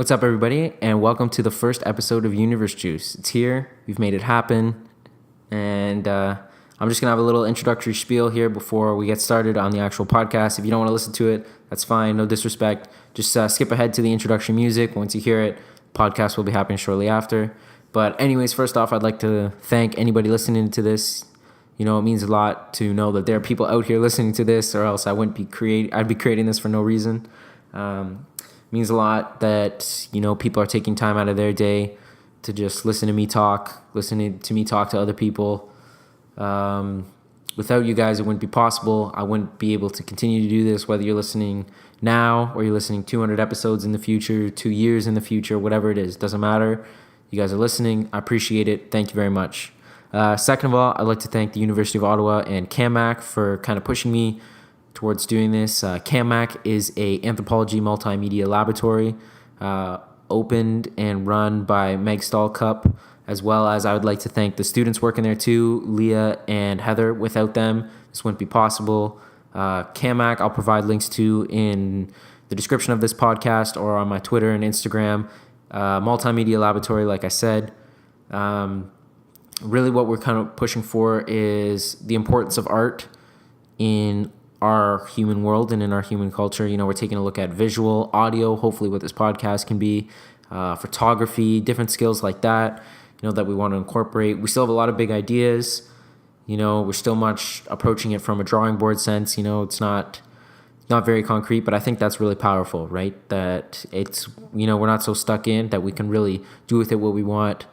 What's up, everybody, and welcome to the first episode of Universe Juice. It's here. We've made it happen, and I'm just going to have a little introductory spiel here before we get started on the actual podcast. If you don't want to listen to it, that's fine. No disrespect. Just skip ahead to the introduction music. Once you hear it, podcast will be happening shortly after. But anyways, first off, I'd like to thank anybody listening to this. You know, it means a lot to know that there are people out here listening to this, or else I'd be creating this for no reason. Means a lot that, you know, people are taking time out of their day to just listening to me talk to other people. Without you guys, it wouldn't be possible. I wouldn't be able to continue to do this, whether you're listening now or you're listening 200 episodes in the future, 2 years in the future, whatever it is. Doesn't matter. You guys are listening. I appreciate it. Thank you very much. Second of all, I'd like to thank the University of Ottawa and CAMAC for kind of pushing me towards doing this. CAMAC is a anthropology multimedia laboratory opened and run by Meg Stallcup, as well as I would like to thank the students working there too, Leah and Heather. Without them, this wouldn't be possible. CAMAC, I'll provide links to in the description of this podcast or on my Twitter and Instagram. Multimedia laboratory, like I said. Really what we're kind of pushing for is the importance of art in our human world and in our human culture. You know, we're taking a look at visual, audio, hopefully what this podcast can be, photography, different skills like that, you know, that we want to incorporate. We still have a lot of big ideas. You know, we're still much approaching it from a drawing board sense. You know, it's not very concrete, but I think that's really powerful, right? That it's, you know, we're not so stuck in, that we can really do with it what we want.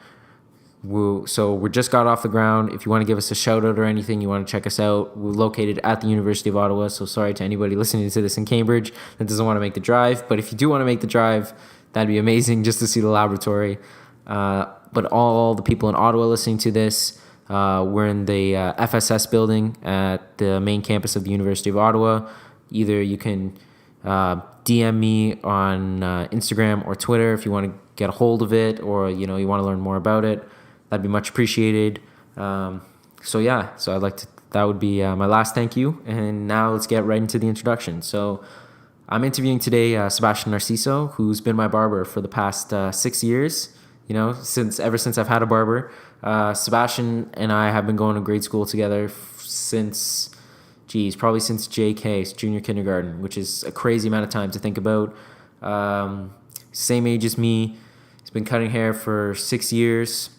So we just got off the ground. If you want to give us a shout out or anything, you want to check us out, we're located at the University of Ottawa. So sorry to anybody listening to this in Cambridge that doesn't want to make the drive. But if you do want to make the drive, that'd be amazing just to see the laboratory. But all the people in Ottawa listening to this, we're in the FSS building at the main campus of the University of Ottawa. Either you can DM me on Instagram or Twitter if you want to get a hold of it, or, you know, you want to learn more about it. That'd be much appreciated. So I'd like to, that would be my last thank you. And now let's get right into the introduction. So I'm interviewing today Sebastian Narciso, who's been my barber for the past 6 years, you know, ever since I've had a barber. Sebastian and I have been going to grade school together probably since JK, junior kindergarten, which is a crazy amount of time to think about. Same age as me. He's been cutting hair for 6 years.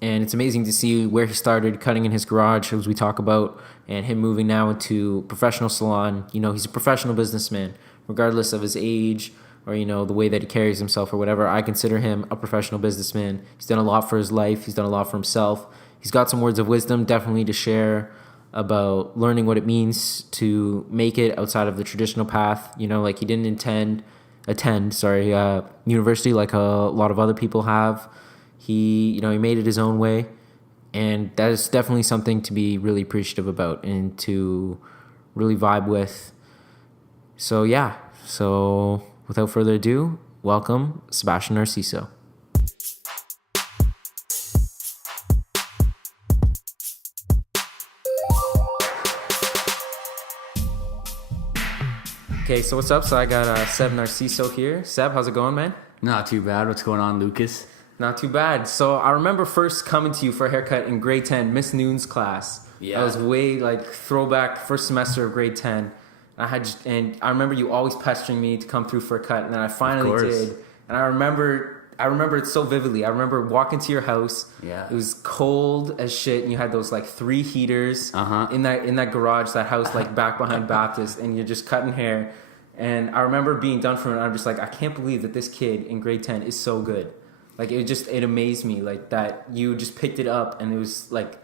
And it's amazing to see where he started cutting in his garage, as we talk about, and him moving now into professional salon. You know, he's a professional businessman, regardless of his age or, you know, the way that he carries himself or whatever. I consider him a professional businessman. He's done a lot for his life. He's done a lot for himself. He's got some words of wisdom definitely to share about learning what it means to make it outside of the traditional path. You know, like he didn't attend university like a lot of other people have. He made it his own way, and that is definitely something to be really appreciative about and to really vibe with. So without further ado, welcome Sebastian Narciso. Okay, so what's up? So I got Seb Narciso here. Seb, how's it going, man? Not too bad. What's going on, Lucas? Not too bad. So I remember first coming to you for a haircut in grade 10, Miss Noon's class. Yeah. That was way like throwback first semester of grade 10. And I remember you always pestering me to come through for a cut, and then I finally did. And I remember it so vividly. I remember walking to your house. Yeah. It was cold as shit, and you had those like 3 heaters in that garage, that house like back behind Baptist, and you're just cutting hair. And I remember being done from it, and I'm just like, I can't believe that this kid in grade 10 is so good. Like, it amazed me, like, that you just picked it up, and it was, like,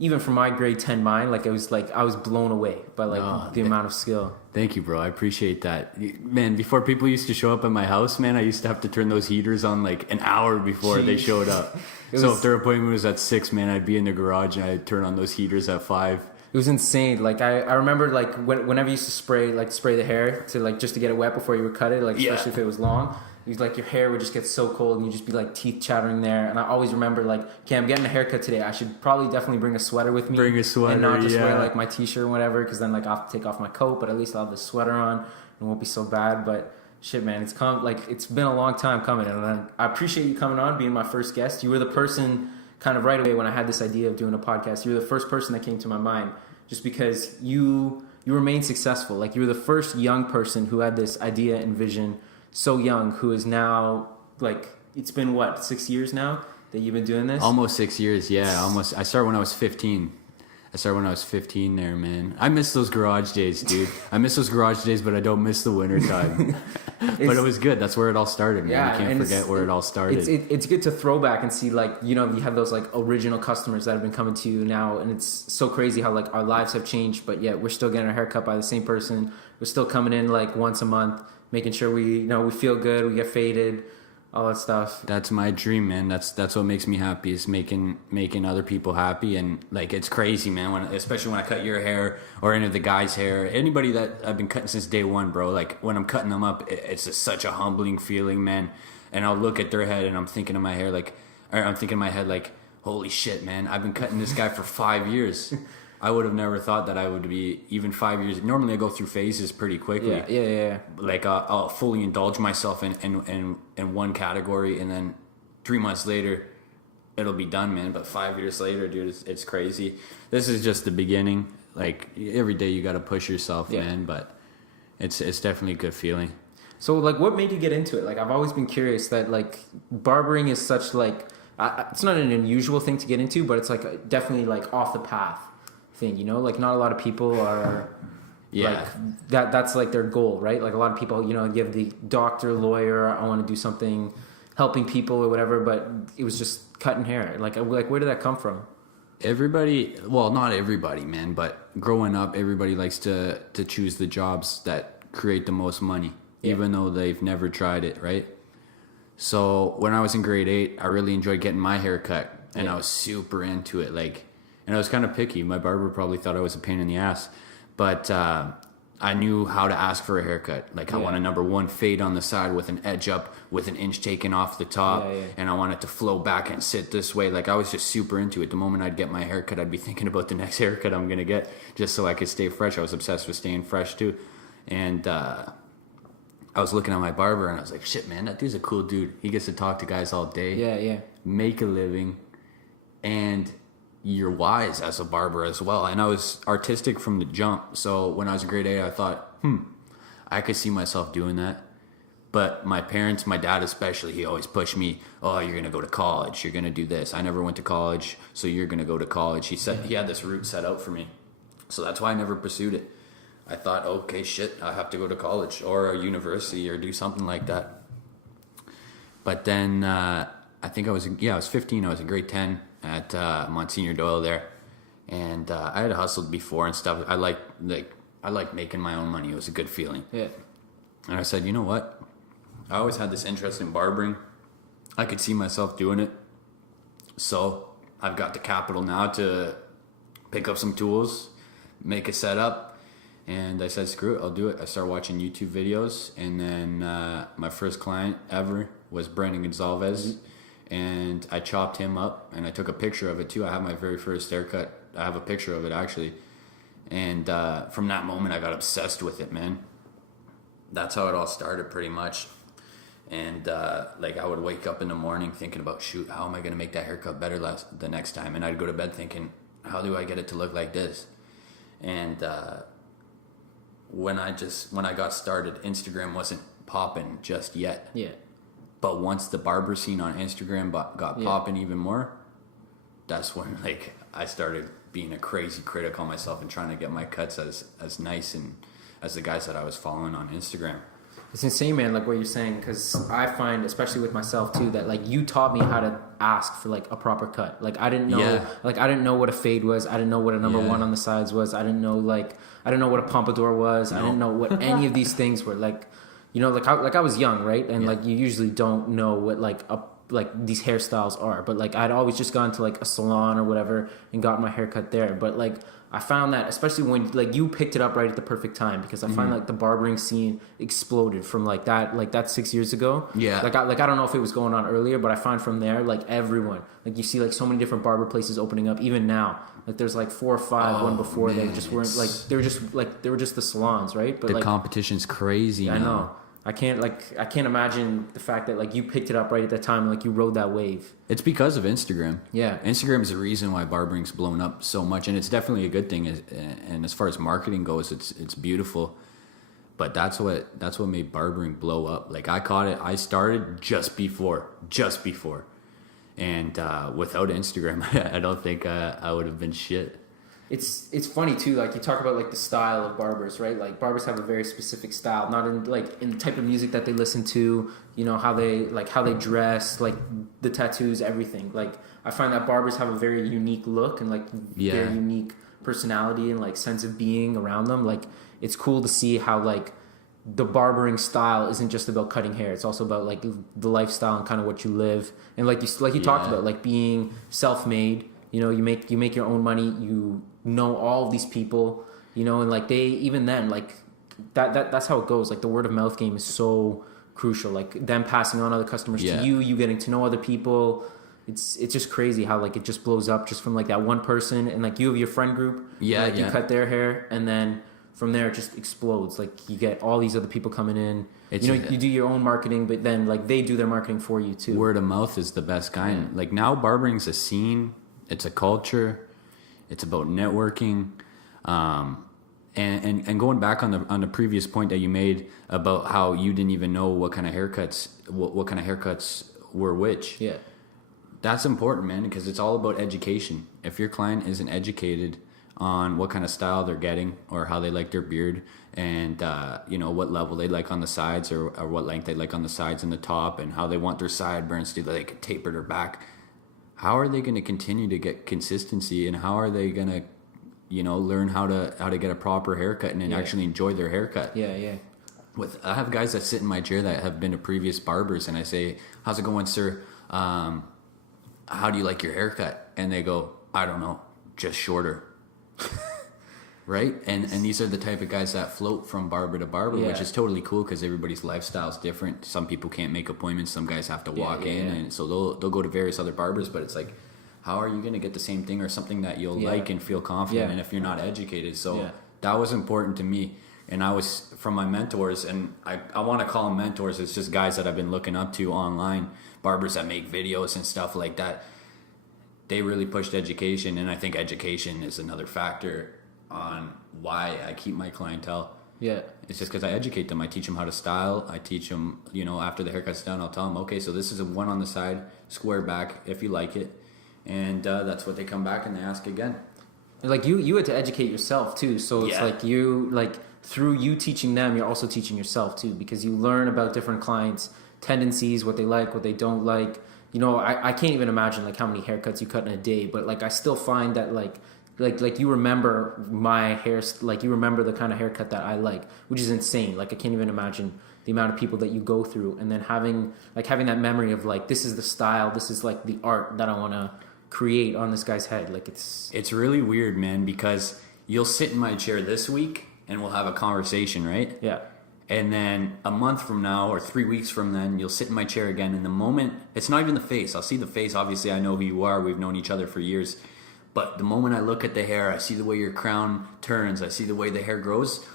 even from my grade 10 mind, like, it was, like, I was blown away by, like, the amount of skill. Thank you, bro. I appreciate that. Man, before people used to show up at my house, man, I used to have to turn those heaters on, like, an hour before they showed up. If their appointment was at 6, man, I'd be in the garage, and I'd turn on those heaters at 5. It was insane. Like, I remember, like, whenever you used to spray the hair to, like, just to get it wet before you would cut it, like, especially if it was long. It was like your hair would just get so cold and you'd just be like teeth chattering there. And I always remember like, okay, I'm getting a haircut today. I should probably definitely bring a sweater with me. Bring a sweater, and not just wear like my t-shirt or whatever, because then like I'll have to take off my coat, but at least I'll have the sweater on and it won't be so bad. But Shit, man, it's been a long time coming, and I appreciate you coming on, being my first guest. You were the person kind of right away when I had this idea of doing a podcast. You were the first person that came to my mind, just because you remain successful. Like, you were the first young person who had this idea and vision, so young, who is now, like, it's been what, 6 years now that you've been doing this? Almost 6 years, yeah. Almost. I started when I was 15. There, man. I miss those garage days, dude. I miss those garage days, but I don't miss the winter time. But it was good. That's where it all started, man. Yeah, you can't forget where it all started. It's good to throw back and see, like, you know, you have those, like, original customers that have been coming to you now, and it's so crazy how, like, our lives have changed, but yet we're still getting our hair cut by the same person. We're still coming in, like, once a month, making sure we feel good, we get faded, all that stuff. That's my dream, man. That's what makes me happy, is making other people happy. And, like, it's crazy, man, especially when I cut your hair or any of the guys' hair, anybody that I've been cutting since day one, bro. Like, when I'm cutting them up, it's just such a humbling feeling, man. And I'll look at their head and I'm thinking in my head like, holy shit, man, I've been cutting this guy for 5 years. I would have never thought that I would be even 5 years. Normally I go through phases pretty quickly. Yeah. Like, I'll fully indulge myself in one category, and then 3 months later it'll be done, man. But 5 years later, dude, it's crazy. This is just the beginning. Like, every day you got to push yourself, man. But it's definitely a good feeling. So, like, what made you get into it? Like, I've always been curious that, like, barbering is such, like, it's not an unusual thing to get into, but it's, like, definitely, like, off the path thing, you know? Like, not a lot of people are... like, that's, like, their goal, right? Like, a lot of people, you know, you have the doctor, lawyer, I want to do something helping people or whatever, but it was just cutting hair. Like, where did that come from? Everybody, well, not everybody, man, but growing up, everybody likes to choose the jobs that create the most money, even though they've never tried it, right? So when I was in grade 8, I really enjoyed getting my hair cut, and I was super into it, like, and I was kind of picky. My barber probably thought I was a pain in the ass, but I knew how to ask for a haircut. Like, I want a number 1 fade on the side with an edge up, with an inch taken off the top, and I want it to flow back and sit this way. Like, I was just super into it. The moment I'd get my haircut, I'd be thinking about the next haircut I'm gonna get, just so I could stay fresh. I was obsessed with staying fresh too, and I was looking at my barber and I was like, shit, man, that dude's a cool dude. He gets to talk to guys all day, make a living, and you're wise as a barber as well. And I was artistic from the jump. So when I was in grade 8, I thought, I could see myself doing that. But my parents, my dad especially, he always pushed me, oh, you're going to go to college. You're going to do this. I never went to college, so you're going to go to college. He said he had this route set out for me. So that's why I never pursued it. I thought, okay, shit, I have to go to college or a university or do something like that. But then I think I was 15. I was in grade 10 at Monsignor Doyle there, and I had hustled before and stuff. I like making my own money. It was a good feeling. Yeah. And I said, you know what? I always had this interest in barbering. I could see myself doing it. So I've got the capital now to pick up some tools, make a setup, and I said, screw it, I'll do it. I started watching YouTube videos, and then my first client ever was Brandon Gonzalez. And I chopped him up, and I took a picture of it too. I have my very first haircut. I have a picture of it actually. And from that moment, I got obsessed with it, man. That's how it all started, pretty much. And like, I would wake up in the morning thinking about, shoot, how am I gonna make that haircut better the next time? And I'd go to bed thinking, how do I get it to look like this? And when I got started, Instagram wasn't popping just yet. Yeah. But once the barber scene on Instagram got popping even more, that's when, like, I started being a crazy critic on myself and trying to get my cuts as nice and as the guys that I was following on Instagram. It's insane, man, like what you're saying, because I find, especially with myself too, that, like, you taught me how to ask for, like, a proper cut. Like, I didn't know what a fade was. I didn't know what a number 1 on the sides was. I didn't know what a pompadour was. No. I didn't know what any of these things were. Like, you know, like I was young, right? And like, you usually don't know what like these hairstyles are, but like, I'd always just gone to like a salon or whatever and got my haircut there. But like, I found that, especially when, like, you picked it up right at the perfect time, because I find, like, the barbering scene exploded from like that 6 years ago. Yeah. Like I don't know if it was going on earlier, but I find from there, like, everyone, like, you see like so many different barber places opening up even now. Like, there's like 4 or 5. One before, man, they just weren't like, they were just the salons, right? But the like, competition's crazy. I know. I can't imagine the fact that like you picked it up right at that time, like you rode that wave. It's because of Instagram. Yeah. Instagram is the reason why barbering's blown up so much, and it's definitely a good thing. And as far as marketing goes, it's beautiful. But that's what made barbering blow up. Like I started just before. And without Instagram, I don't think I would have been shit. It's funny too, like you talk about like the style of barbers, right? Like barbers have a very specific style, not in like in the type of music that they listen to, you know, how they dress, like the tattoos, everything. Like I find that barbers have a very unique look and like very unique personality and like sense of being around them. Like it's cool to see how like the barbering style isn't just about cutting hair. It's also about like the lifestyle and kind of what you live. And like you talked about, like being self-made, you know, you make your own money, you know all of these people, you know, and like they even then like that's how it goes. Like the word of mouth game is so crucial. Like them passing on other customers to you getting to know other people. It's just crazy how like it just blows up just from like that one person, and like you have your friend group. You cut their hair, and then from there it just explodes. Like you get all these other people coming in. You do your own marketing, but then like they do their marketing for you too. Word of mouth is the best kind. Like now barbering's a scene. It's a culture. It's about networking, and going back on the previous point that you made about how you didn't even know what kind of haircuts were which. Yeah, that's important, man, because it's all about education. If your client isn't educated on what kind of style they're getting or how they like their beard, and you know what level they like on the sides or what length they like on the sides and the top, and how they want their sideburns to like tapered or back. How are they going to continue to get consistency, and how are they going to, you know, learn how to get a proper haircut and actually enjoy their haircut? Yeah. I have guys that sit in my chair that have been to previous barbers, and I say, "How's it going, sir? How do you like your haircut?" And they go, "I don't know, just shorter." Right? And these are the type of guys that float from barber to barber, which is totally cool because everybody's lifestyle is different. Some people can't make appointments. Some guys have to walk in, and so they'll go to various other barbers. But it's like, how are you going to get the same thing or something that you'll like and feel confident in if you're not educated? So that was important to me. And I was, from my mentors, and I want to call them mentors. It's just guys that I've been looking up to online, barbers that make videos and stuff like that. They really pushed education, and I think education is another factor on why I keep my clientele. Yeah. It's just because I educate them. I teach them how to style. I teach them, you know, after the haircut's done, I'll tell them, okay, so this is a one on the side, square back if you like it. And that's what they come back and they ask again. Like you had to educate yourself too. So it's like you, like through you teaching them, you're also teaching yourself too, because you learn about different clients' tendencies, what they like, what they don't like. You know, I can't even imagine like how many haircuts you cut in a day, but like I still find that like you remember my hair, like you remember the kind of haircut that I like, which is insane. Like I can't even imagine the amount of people that you go through, and then having that memory of like, this is the style, this is like the art that I want to create on this guy's head. Like it's really weird, man, because you'll sit in my chair this week and we'll have a conversation, right? Yeah. And then a month from now or 3 weeks from then, you'll sit in my chair again. And the moment, it's not even the face. I'll see the face. Obviously, I know who you are. We've known each other for years. But the moment I look at the hair, I see the way your crown turns. I see the way the hair grows.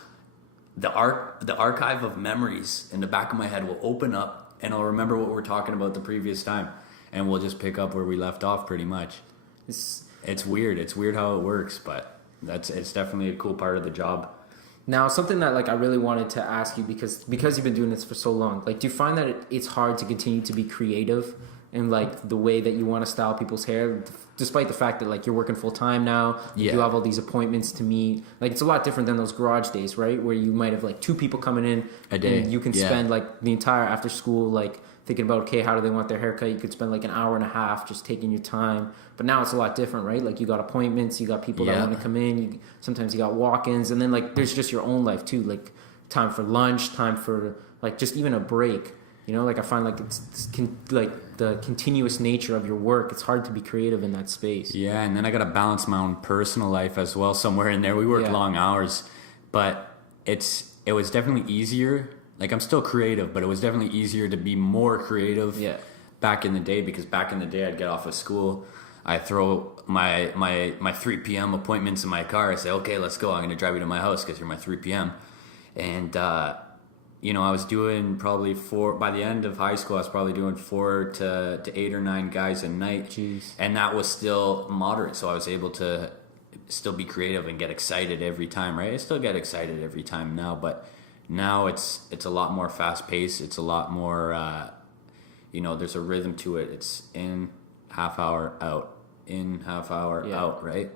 The archive of memories in the back of my head will open up, and I'll remember what we're talking about the previous time. And we'll just pick up where we left off pretty much. It's weird. It's weird how it works, but it's definitely a cool part of the job. Now, something that like I really wanted to ask you, because you've been doing this for so long, like do you find that it's hard to continue to be creative in like the way that you want to style people's hair, despite the fact that like you're working full time now, you have all these appointments to meet? Like it's a lot different than those garage days, right? Where you might have like 2 people coming in a day, and you can spend like the entire after school like thinking about, okay, how do they want their haircut? You could spend like an hour and a half just taking your time. But now it's a lot different, right? Like you got appointments, you got people that want to come in, sometimes you got walk-ins, and then like there's just your own life too, like time for lunch, time for like just even a break. You know, like I find like like the continuous nature of your work, it's hard to be creative in that space. Yeah, and then I got to balance my own personal life as well somewhere in there. We work long hours, but it was definitely easier. Like I'm still creative, but it was definitely easier to be more creative back in the day, because back in the day I'd get off of school, I throw my 3 p.m. appointments in my car. I say, okay, let's go. I'm going to drive you to my house because you're my 3 p.m. And I was doing probably by the end of high school, I was probably doing 4 to 8 or 9 guys a night. Jeez. And that was still moderate. So I was able to still be creative and get excited every time, right? I still get excited every time now, but now it's a lot more fast paced. It's a lot more, there's a rhythm to it. It's in, half hour, out, in, half hour, out, right?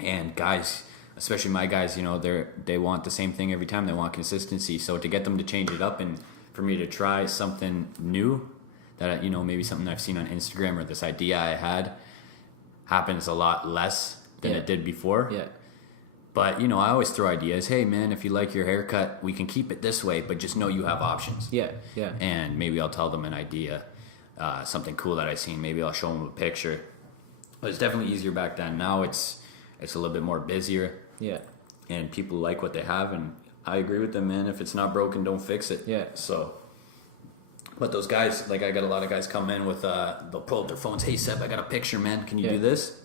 And guys, especially my guys, they want the same thing every time. They want consistency. So to get them to change it up and for me to try something new that, maybe something I've seen on Instagram or this idea I had happens a lot less than it did before. Yeah. But, I always throw ideas. Hey, man, if you like your haircut, we can keep it this way, but just know you have options. Yeah, yeah. And maybe I'll tell them an idea, something cool that I've seen. Maybe I'll show them a picture. But it's definitely easier back then. Now it's a little bit more busier. Yeah. And people like what they have, and I agree with them, man. If it's not broken, don't fix it. Yeah. So, but those guys, like I got a lot of guys come in with, they'll pull up their phones. Hey, Seb, I got a picture, man. Can you do this?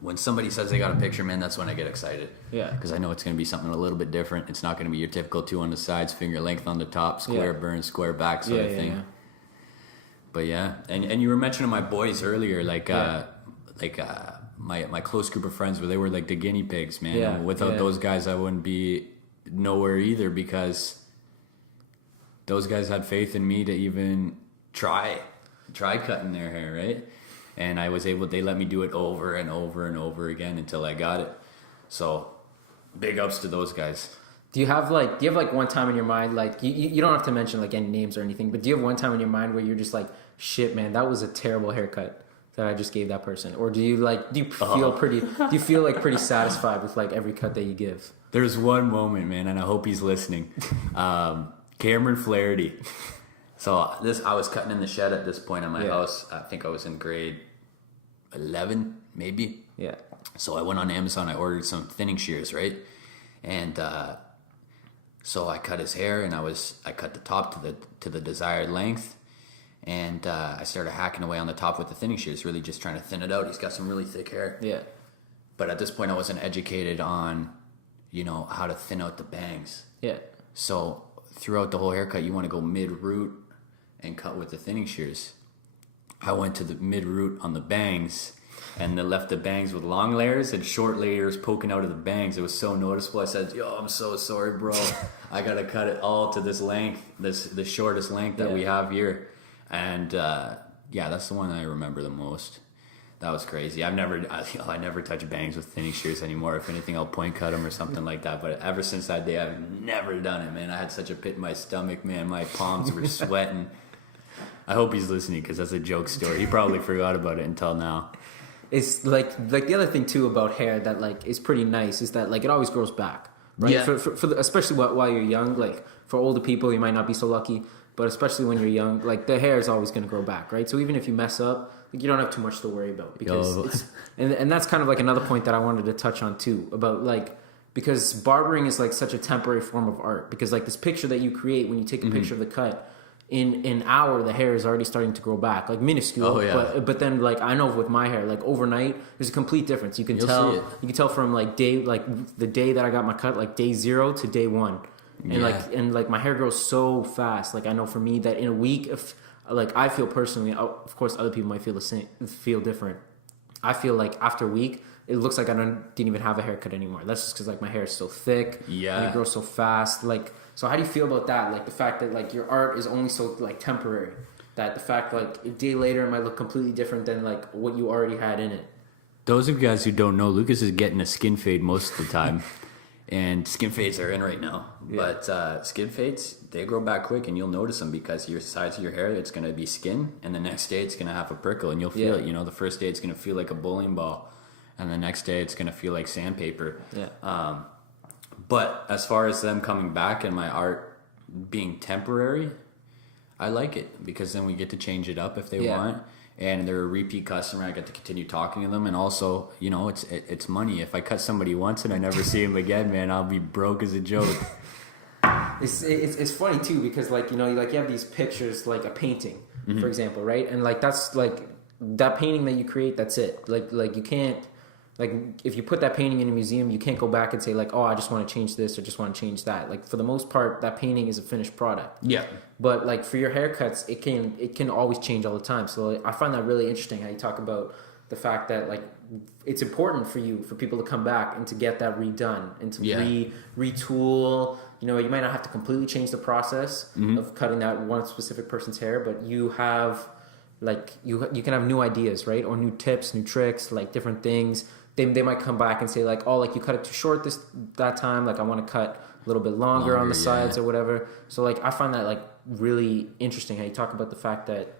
When somebody says they got a picture, man, that's when I get excited. Yeah. Because I know it's going to be something a little bit different. It's not going to be your typical 2 on the sides, finger length on the top, square burn, square back sort of thing. Yeah. But yeah, and you were mentioning my boys earlier, my close group of friends where they were like the guinea pigs, man. Yeah. And without those guys, I wouldn't be nowhere either because those guys had faith in me to even try cutting their hair, right? And they let me do it over and over and over again until I got it. So big ups to those guys. Do you have one time in your mind, like you don't have to mention like any names or anything, but do you have one time in your mind where you're just like, shit, man, that was a terrible haircut that I just gave that person? Or do you feel pretty satisfied with like every cut that you give? There's one moment, man, and I hope he's listening. Cameron Flaherty. So I was cutting in the shed at this point in my house. I think I was in grade 11, maybe. Yeah. So I went on Amazon. I ordered some thinning shears, right? And so I cut his hair, and I cut the top to the desired length, and I started hacking away on the top with the thinning shears, really just trying to thin it out. He's got some really thick hair. Yeah. But at this point, I wasn't educated on, how to thin out the bangs. Yeah. So throughout the whole haircut, you want to go mid-root and cut with the thinning shears. I went to the mid-root on the bangs and then left the bangs with long layers and short layers poking out of the bangs. It was so noticeable. I said, yo, I'm so sorry, bro. I got to cut it all to this length, the shortest length that we have here. And that's the one I remember the most. That was crazy. I never touch bangs with thinning shears anymore. If anything, I'll point cut them or something like that. But ever since that day, I've never done it, man. I had such a pit in my stomach, man. My palms were sweating. I hope he's listening because that's a joke story. He probably forgot about it until now. It's like the other thing too about hair that like is pretty nice is that like it always grows back, right? Yeah. Especially while you're young. Like for older people, you might not be so lucky, but especially when you're young, like the hair is always going to grow back, right? So even if you mess up, like, you don't have too much to worry about because and that's kind of like another point that I wanted to touch on too about like. Because barbering is like such a temporary form of art. Because like this picture that you create when you take a picture of the cut, in an hour the hair is already starting to grow back, like minuscule. Oh, yeah. But then like I know with my hair, like overnight, there's a complete difference. You can tell. You can tell from like the day that I got my cut, like day 0 to day 1, and like my hair grows so fast. Like I know for me that in a week, if like I feel personally, of course other people might feel different. I feel like after a week, it looks like I didn't even have a haircut anymore. That's just because like my hair is so thick. Yeah. And it grows so fast. Like, so how do you feel about that? Like the fact that like your art is only so like temporary. That the fact like a day later it might look completely different than like what you already had in it. Those of you guys who don't know, Lucas is getting a skin fade most of the time. And skin fades are in right now. Yeah. But skin fades, they grow back quick and you'll notice them because your sides of your hair, it's going to be skin. And the next day it's going to have a prickle and you'll feel it. The first day it's going to feel like a bowling ball. And the next day it's going to feel like sandpaper. Yeah. But as far as them coming back and my art being temporary, I like it because then we get to change it up if they want. And they're a repeat customer. I get to continue talking to them. And also, it's money. If I cut somebody once and I never see them again, man, I'll be broke as a joke. It's funny too because like, you have these pictures like a painting, for example, right? And like that's like that painting that you create, that's it. Like you can't like if you put that painting in a museum, you can't go back and say like, oh, I just want to change this or just want to change that. Like for the most part, that painting is a finished product. Yeah. But like for your haircuts, it can always change all the time. So like, I find that really interesting how you talk about the fact that like it's important for people to come back and to get that redone and to retool. You know, you might not have to completely change the process of cutting that one specific person's hair, but you have like you can have new ideas, right? Or new tips, new tricks, like different things. They might come back and say like, oh, like you cut it too short that time. Like I want to cut a little bit longer on the sides or whatever. So like I find that like really interesting how you talk about the fact that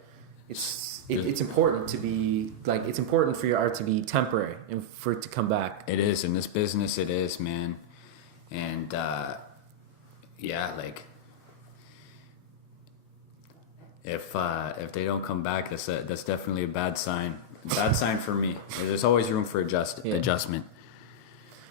it's important to be like it's important for your art to be temporary and for it to come back. It is in this business. It is, man, and like if they don't come back, that's definitely a bad sign. Bad sign for me. There's always room for adjustment.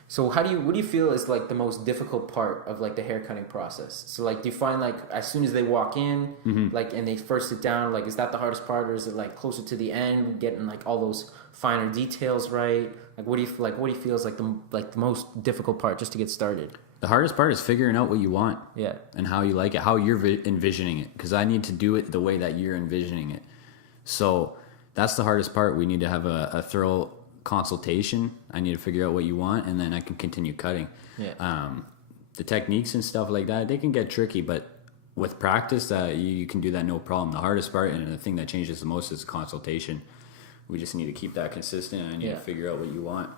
So what do you feel is like the most difficult part of like the hair cutting process? So like, do you find like as soon as they walk in, like, and they first sit down, like, is that the hardest part, or is it like closer to the end, getting like all those finer details right? Like, what do you feel is like the most difficult part just to get started? The hardest part is figuring out what you want, and how you like it, how you're envisioning it. Because I need to do it the way that you're envisioning it. So that's the hardest part. We need to have a thorough consultation. I need to figure out what you want, and then I can continue cutting. The techniques and stuff like that, they can get tricky, but with practice, you can do that no problem. The hardest part and the thing that changes the most is consultation. We just need to keep that consistent, and I need to figure out what you want.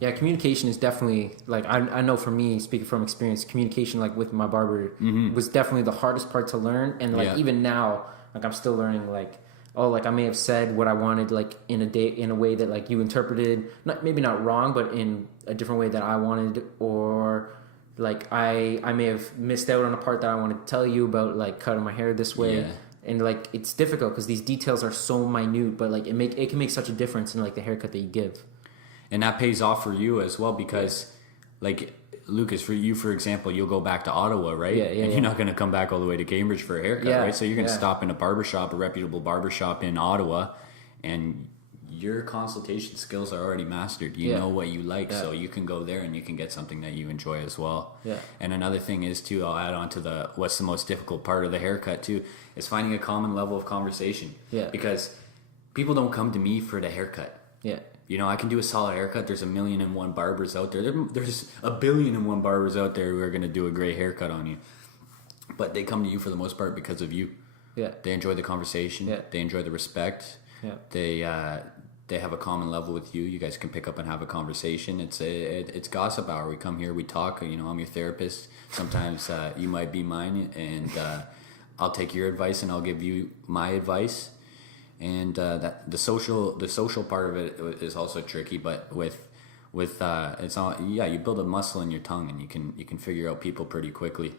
Yeah, communication is definitely, like, I know for me, speaking from experience, communication, like, with my barber was definitely the hardest part to learn. And, like, even now, like, I'm still learning, like, oh, like, I may have said what I wanted, like, in a way that, like, you interpreted, maybe not wrong, but in a different way that I wanted, or, like, I may have missed out on a part that I wanted to tell you about, like, cutting my hair this way. Yeah. And, like, it's difficult because these details are so minute, but, like, it can make such a difference in, like, the haircut that you give. And that pays off for you as well because, like, Lucas, for you, for example, you'll go back to Ottawa, right? And you're not going to come back all the way to Cambridge for a haircut, right? So you're going to stop in a barbershop, a reputable barbershop in Ottawa, and your consultation skills are already mastered. You know what you like, so you can go there and you can get something that you enjoy as well. And another thing is, too, I'll add on to what's the most difficult part of the haircut, too, is finding a common level of conversation. Because people don't come to me for the haircut. You know, I can do a solid haircut. There's 1,000,001 barbers out there. There's 1,000,001 barbers out there who are going to do a great haircut on you. But they come to you for the most part because of you. They enjoy the conversation. They enjoy the respect. They have a common level with you. You guys can pick up and have a conversation. It's gossip hour. We come here, we talk. You know, I'm your therapist. Sometimes you might be mine, and I'll take your advice and I'll give you my advice. And that the social part of it is also tricky, but with it's all you build a muscle in your tongue, and you can figure out people pretty quickly.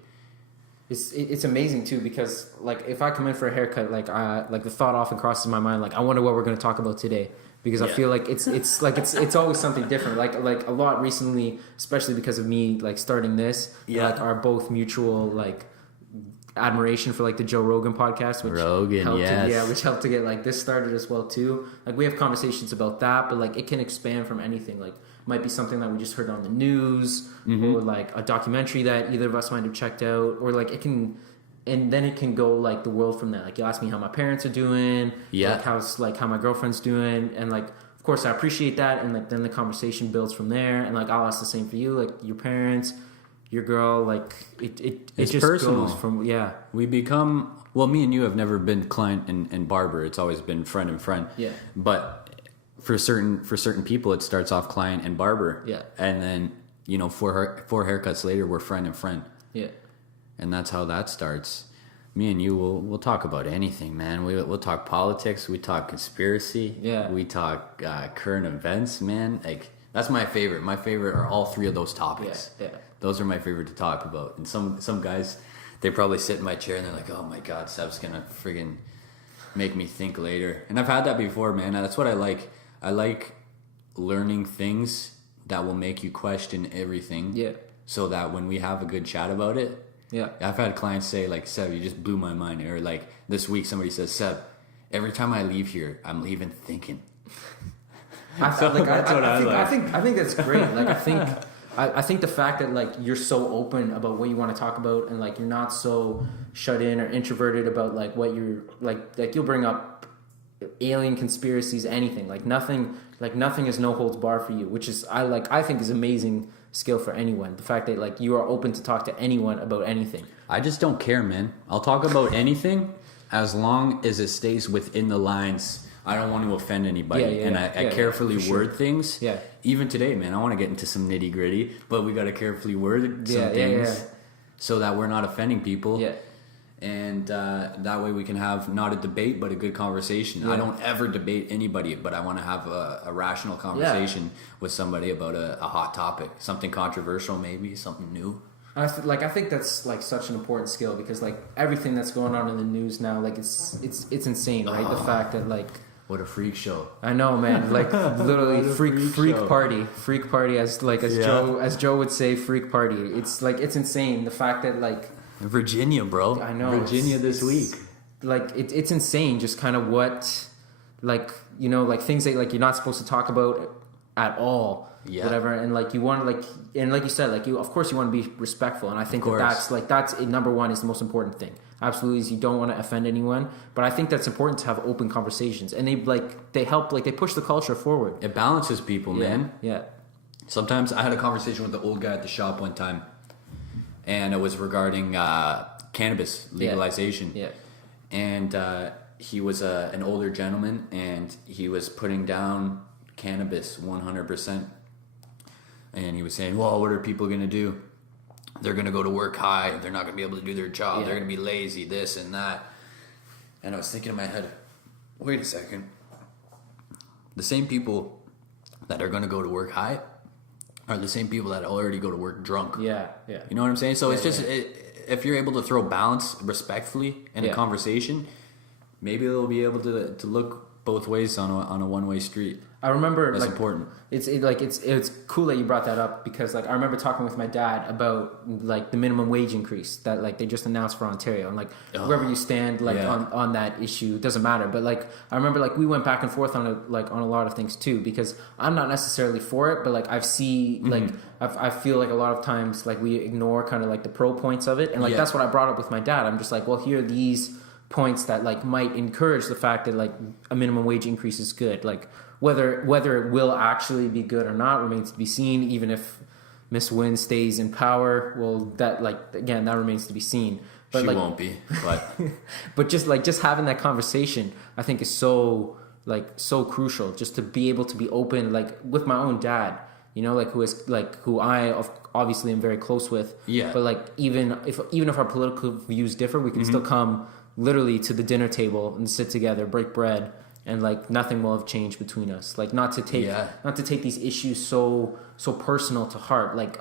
It's amazing too, because like if I come in for a haircut, like the thought often crosses my mind, like I wonder what we're going to talk about today, because I feel like it's always something different. Like a lot recently, especially because of me like starting this, like our both mutual like admiration for like the Joe Rogan podcast, which helped to get like this started as well too. Like we have conversations about that, but like it can expand from anything. Like it might be something that we just heard on the news, or like a documentary that either of us might have checked out, or like it can, and then it can go like the world from that. Like you ask me how my parents are doing, like how my girlfriend's doing, and like of course I appreciate that, and like then the conversation builds from there, and like I'll ask the same for you, like your parents, your girl, like it just personal. Goes from we become, well, me and you have never been client and barber. It's always been friend and friend. But for certain people, it starts off client and barber. And then, you know, four haircuts later, we're friend and friend. And that's how that starts. Me and you we'll talk about anything, man. We'll talk politics, we talk conspiracy, we talk current events, man. Like that's my favorite. My favorite are all three of those topics. Those are my favorite to talk about. And some guys, they probably sit in my chair and they're like, oh my God, Seb's gonna friggin' make me think later. And I've had that before, man. That's what I like. I like learning things that will make you question everything. So that when we have a good chat about it, I've had clients say like, Seb, you just blew my mind. Or like this week somebody says, Seb, every time I leave here, I'm leaving thinking. I think that's great. Like I think the fact that like you're so open about what you want to talk about, and like you're not so shut in or introverted about like what you're like you'll bring up alien conspiracies, anything, like nothing is no holds bar for you, which is I think is amazing skill for anyone. The fact that like you are open to talk to anyone about anything. I just don't care, man. I'll talk about anything as long as it stays within the lines. I don't want to offend anybody, I carefully word things. Yeah. Even today, man, I want to get into some nitty gritty, but we got to carefully word some things so that we're not offending people. Yeah. And that way we can have not a debate, but a good conversation. Yeah. I don't ever debate anybody, but I want to have a rational conversation with somebody about a hot topic, something controversial, maybe something new. I think that's like such an important skill, because like everything that's going on in the news now, like it's insane, right? The fact that like, what a freak show! I know, man. Like literally freak party, as Joe would say, freak party. It's like it's insane. The fact that like Virginia, bro. I know Virginia this week. Like it's insane. Just kind of what, like like things that like you're not supposed to talk about at all. Yeah. Whatever, and like you want to like, and like you said, like you of course you want to be respectful, and I think that's number one is the most important thing. Absolutely, is you don't want to offend anyone, but I think that's important to have open conversations, and they help, like they push the culture forward. It balances people, man. Yeah. Sometimes I had a conversation with the old guy at the shop one time, and it was regarding cannabis legalization. Yeah. And he was an older gentleman, and he was putting down cannabis 100%. And he was saying, well, what are people going to do? They're going to go to work high. They're not going to be able to do their job. Yeah. They're going to be lazy, this and that. And I was thinking in my head, wait a second. The same people that are going to go to work high are the same people that already go to work drunk. Yeah. You know what I'm saying? So it's just, if you're able to throw balance respectfully in a conversation, maybe they'll be able to look both ways on a one-way street. I remember that's like, important. It's cool that you brought that up, because like I remember talking with my dad about like the minimum wage increase that like they just announced for Ontario, and like wherever you stand like on that issue, it doesn't matter. But like I remember like we went back and forth on a lot of things too, because I'm not necessarily for it, but like I feel like a lot of times like we ignore kind of like the pro points of it, and like that's what I brought up with my dad. I'm just like, well, here are these points that like might encourage the fact that like a minimum wage increase is good. Like whether it will actually be good or not remains to be seen. Even if Miss Wynn stays in power, well, that like again that remains to be seen. But she like, won't be. But but just having that conversation, I think is so crucial. Just to be able to be open, like with my own dad, like who I obviously am very close with. Yeah. But like even if our political views differ, we can still come literally to the dinner table and sit together, break bread, and like nothing will have changed between us. Like not to take these issues so personal to heart. Like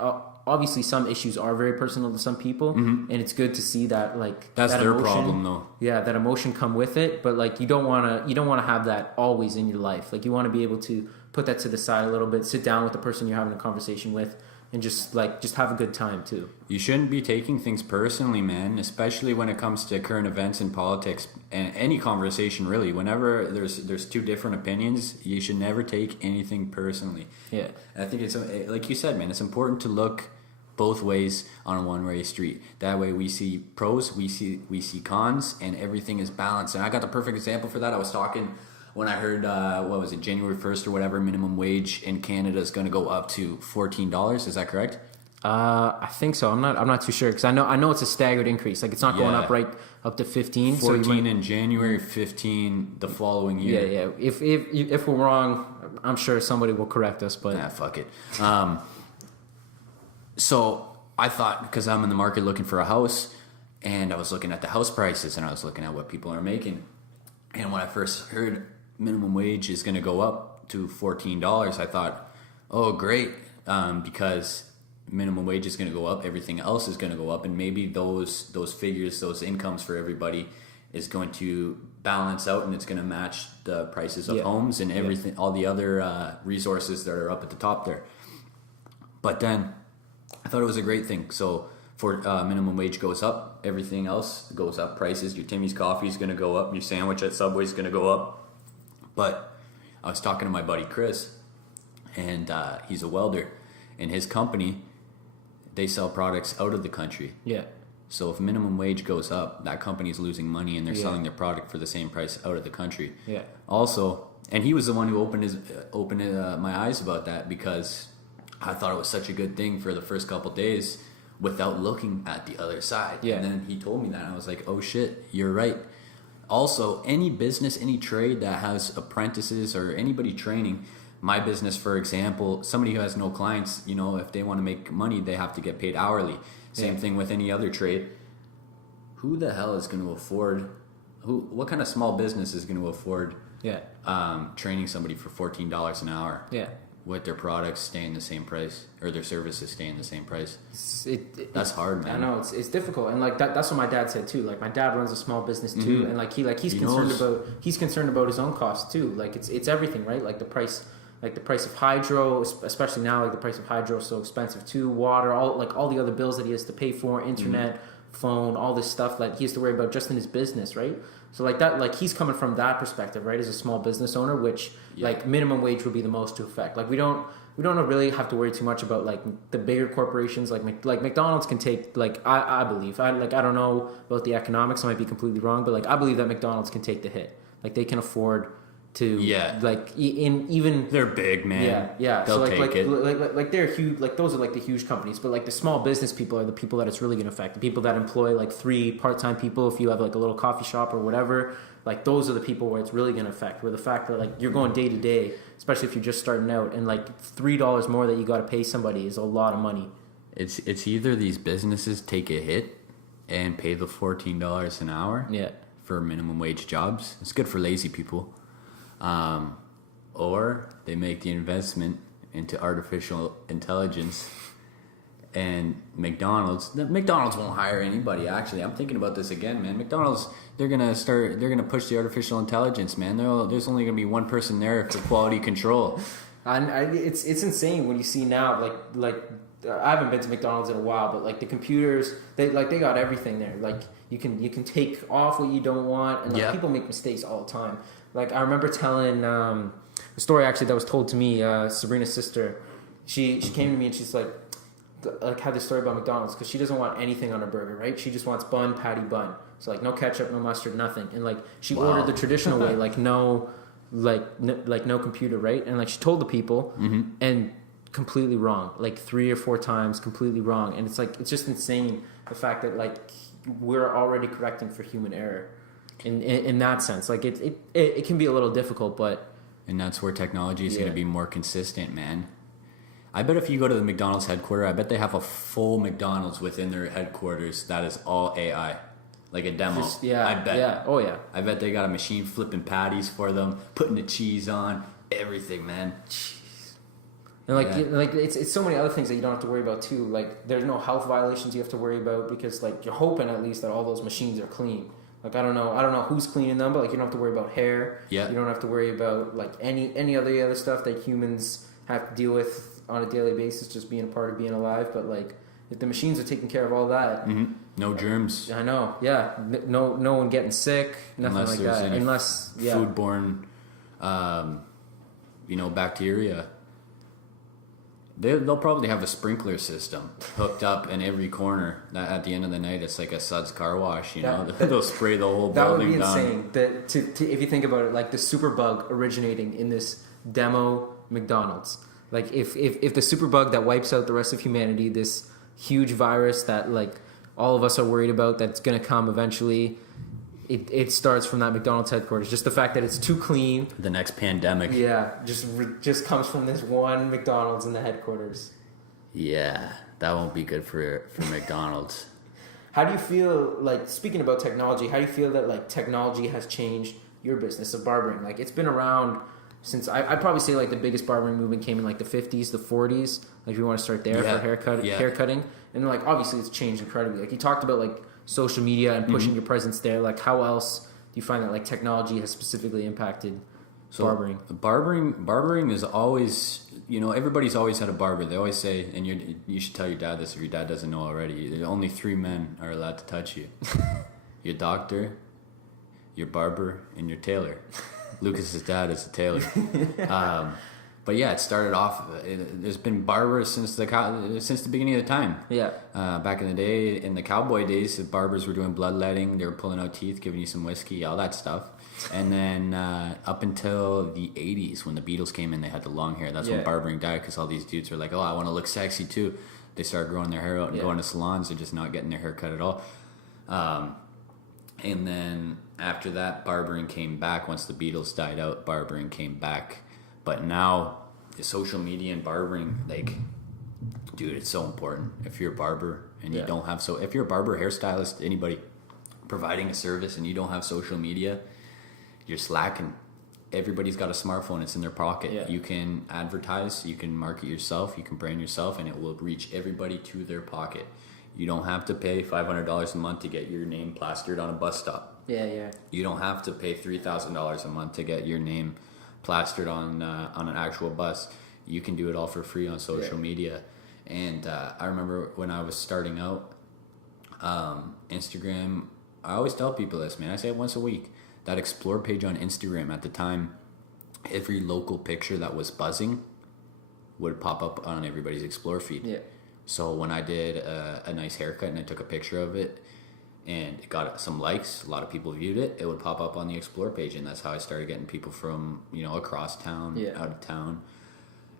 obviously some issues are very personal to some people, and it's good to see that like that's that their emotion, problem though. Yeah, that emotion come with it, but like you don't want to have that always in your life. Like you want to be able to put that to the side a little bit, sit down with the person you're having a conversation with, and just have a good time too. You shouldn't be taking things personally, man, especially when it comes to current events and politics and any conversation really. Whenever there's two different opinions, you should never take anything personally. Yeah. And I think it's like you said, man, it's important to look both ways on a one-way street. That way we see pros, we see cons, and everything is balanced. And I got the perfect example for that. I was talking when I heard, what was it, January 1st or whatever, minimum wage in Canada is going to go up to $14. Is that correct? I think so. I'm not too sure, because I know it's a staggered increase. Like it's not going up right up to 15. 14 in January, 15 the following year. Yeah. If we're wrong, I'm sure somebody will correct us. But fuck it. So I thought, because I'm in the market looking for a house, and I was looking at the house prices, and I was looking at what people are making, and when I first heard minimum wage is going to go up to $14, I thought, oh great, because minimum wage is going to go up, everything else is going to go up, and maybe those figures, those incomes for everybody is going to balance out, and it's going to match the prices of homes and everything, all the other resources that are up at the top there. But then I thought it was a great thing. So for minimum wage goes up, everything else goes up. Prices, your Timmy's coffee is going to go up, your sandwich at Subway is going to go up. But I was talking to my buddy Chris, and he's a welder. And his company, they sell products out of the country. Yeah. So if minimum wage goes up, that company's losing money, and they're selling their product for the same price out of the country. Yeah. Also, and he was the one who opened my eyes about that, because I thought it was such a good thing for the first couple days without looking at the other side. Yeah. And then he told me that, and I was like, oh shit, you're right. Also, any business, any trade that has apprentices or anybody training, my business, for example, somebody who has no clients, you know, if they want to make money, they have to get paid hourly. Same thing with any other trade. Who the hell is going to afford, what kind of small business is going to afford training somebody for $14 an hour? Yeah. With their products staying the same price, or their services staying the same price. That's hard, man. I know it's difficult, and like that's what my dad said too. Like my dad runs a small business too, and he's concerned about his own costs too. Like it's everything, right? Like the price of hydro, especially now, like the price of hydro is so expensive too. Water, all the other bills that he has to pay for, internet, phone, all this stuff that he has to worry about just in his business, right? So like that, like he's coming from that perspective, right? As a small business owner, which like minimum wage would be the most to affect. Like we don't really have to worry too much about like the bigger corporations, like McDonald's can take, like I believe, I don't know about the economics, I might be completely wrong, but like I believe that McDonald's can take the hit. Like they can afford to like even they're big, man. Yeah. They'll so take it. Like they're huge. Like those are like the huge companies, but like the small business people are the people that it's really going to affect. The people that employ like 3 part-time people, if you have like a little coffee shop or whatever, like those are the people where it's really going to affect. Where the fact that like you're going day to day, especially if you're just starting out, and like $3 more that you got to pay somebody is a lot of money. It's either these businesses take a hit and pay the $14 an hour for minimum wage jobs. It's good for lazy people. Or they make the investment into artificial intelligence, and McDonald's won't hire anybody. Actually, I'm thinking about this again, man. McDonald's, they're gonna push the artificial intelligence, man. There's only gonna be one person there for quality control. It's insane when you see now, like I haven't been to McDonald's in a while, but like the computers, they got everything there. Like you can take off what you don't want, and like people make mistakes all the time. Like I remember telling a story actually that was told to me. Sabrina's sister, she came to me and she's like had this story about McDonald's because she doesn't want anything on her burger, right? She just wants bun, patty, bun. So like no ketchup, no mustard, nothing. And like she ordered the traditional way, like no computer, right? And like she told the people, and completely wrong, like 3 or 4 times, completely wrong. And it's like it's just insane the fact that like we're already correcting for human error. In that sense, like it can be a little difficult, but and that's where technology is going to be more consistent, man. I bet if you go to the McDonald's headquarters, I bet they have a full McDonald's within their headquarters that is all AI, like a demo. I bet. Oh yeah. I bet they got a machine flipping patties for them, putting the cheese on, everything, man. And like it's so many other things that you don't have to worry about too. Like there's no health violations you have to worry about because like you're hoping at least that all those machines are clean. Like I don't know who's cleaning them, but like you don't have to worry about hair. Yeah. You don't have to worry about like any other stuff that humans have to deal with on a daily basis, just being a part of being alive. But like if the machines are taking care of all that, no germs. I know. Yeah. No one getting sick. Nothing unless like that. Unless foodborne, bacteria. They'll probably have a sprinkler system hooked up in every corner. That at the end of the night, it's like a Suds car wash. They'll spray the whole building down. That would be insane. If you think about it, like the superbug originating in this demo McDonald's. Like if the superbug that wipes out the rest of humanity, this huge virus that like all of us are worried about that's going to come eventually. It starts from that McDonald's headquarters. Just the fact that it's too clean. The next pandemic. Yeah, just comes from this one McDonald's in the headquarters. Yeah, that won't be good for McDonald's. How do you feel, like, speaking about technology, how do you feel that, like, technology has changed your business of barbering? Like, it's been around since, I'd probably say, like, the biggest barbering movement came in, like, the 50s, the 40s. Like, if you want to start there for haircutting. And, like, obviously it's changed incredibly. Like, you talked about, like, social media and pushing your presence there. Like, how else do you find that like technology has specifically impacted barbering? Barbering is always, everybody's always had a barber. They always say, and you should tell your dad this if your dad doesn't know already. Only 3 men are allowed to touch you: your doctor, your barber, and your tailor. Lucas's dad is a tailor. But yeah, it started off. There's been barbers since the beginning of the time. Yeah. Back in the day, in the cowboy days, the barbers were doing bloodletting. They were pulling out teeth, giving you some whiskey, all that stuff. And then up until the 80s, when the Beatles came in, they had the long hair. That's when barbering died, because all these dudes were like, oh, I want to look sexy too. They started growing their hair out and going to salons. They're just not getting their hair cut at all. And then after that, barbering came back. Once the Beatles died out, barbering came back. But now, the social media and barbering, like, dude, it's so important. If you're a barber and you don't have if you're a barber, hairstylist, anybody providing a service and you don't have social media, you're slacking. Everybody's got a smartphone. It's in their pocket. Yeah. You can advertise, you can market yourself, you can brand yourself, and it will reach everybody to their pocket. You don't have to pay $500 a month to get your name plastered on a bus stop. Yeah. You don't have to pay $3,000 a month to get your name plastered on an actual bus. You can do it all for free on social media. And I remember when I was starting out, Instagram, I always tell people this, man. I say it once a week. That explore page on Instagram at the time, every local picture that was buzzing would pop up on everybody's explore feed. Yeah. So when I did a nice haircut and I took a picture of it and it got some likes, a lot of people viewed it, it would pop up on the explore page. And that's how I started getting people from, across town, out of town,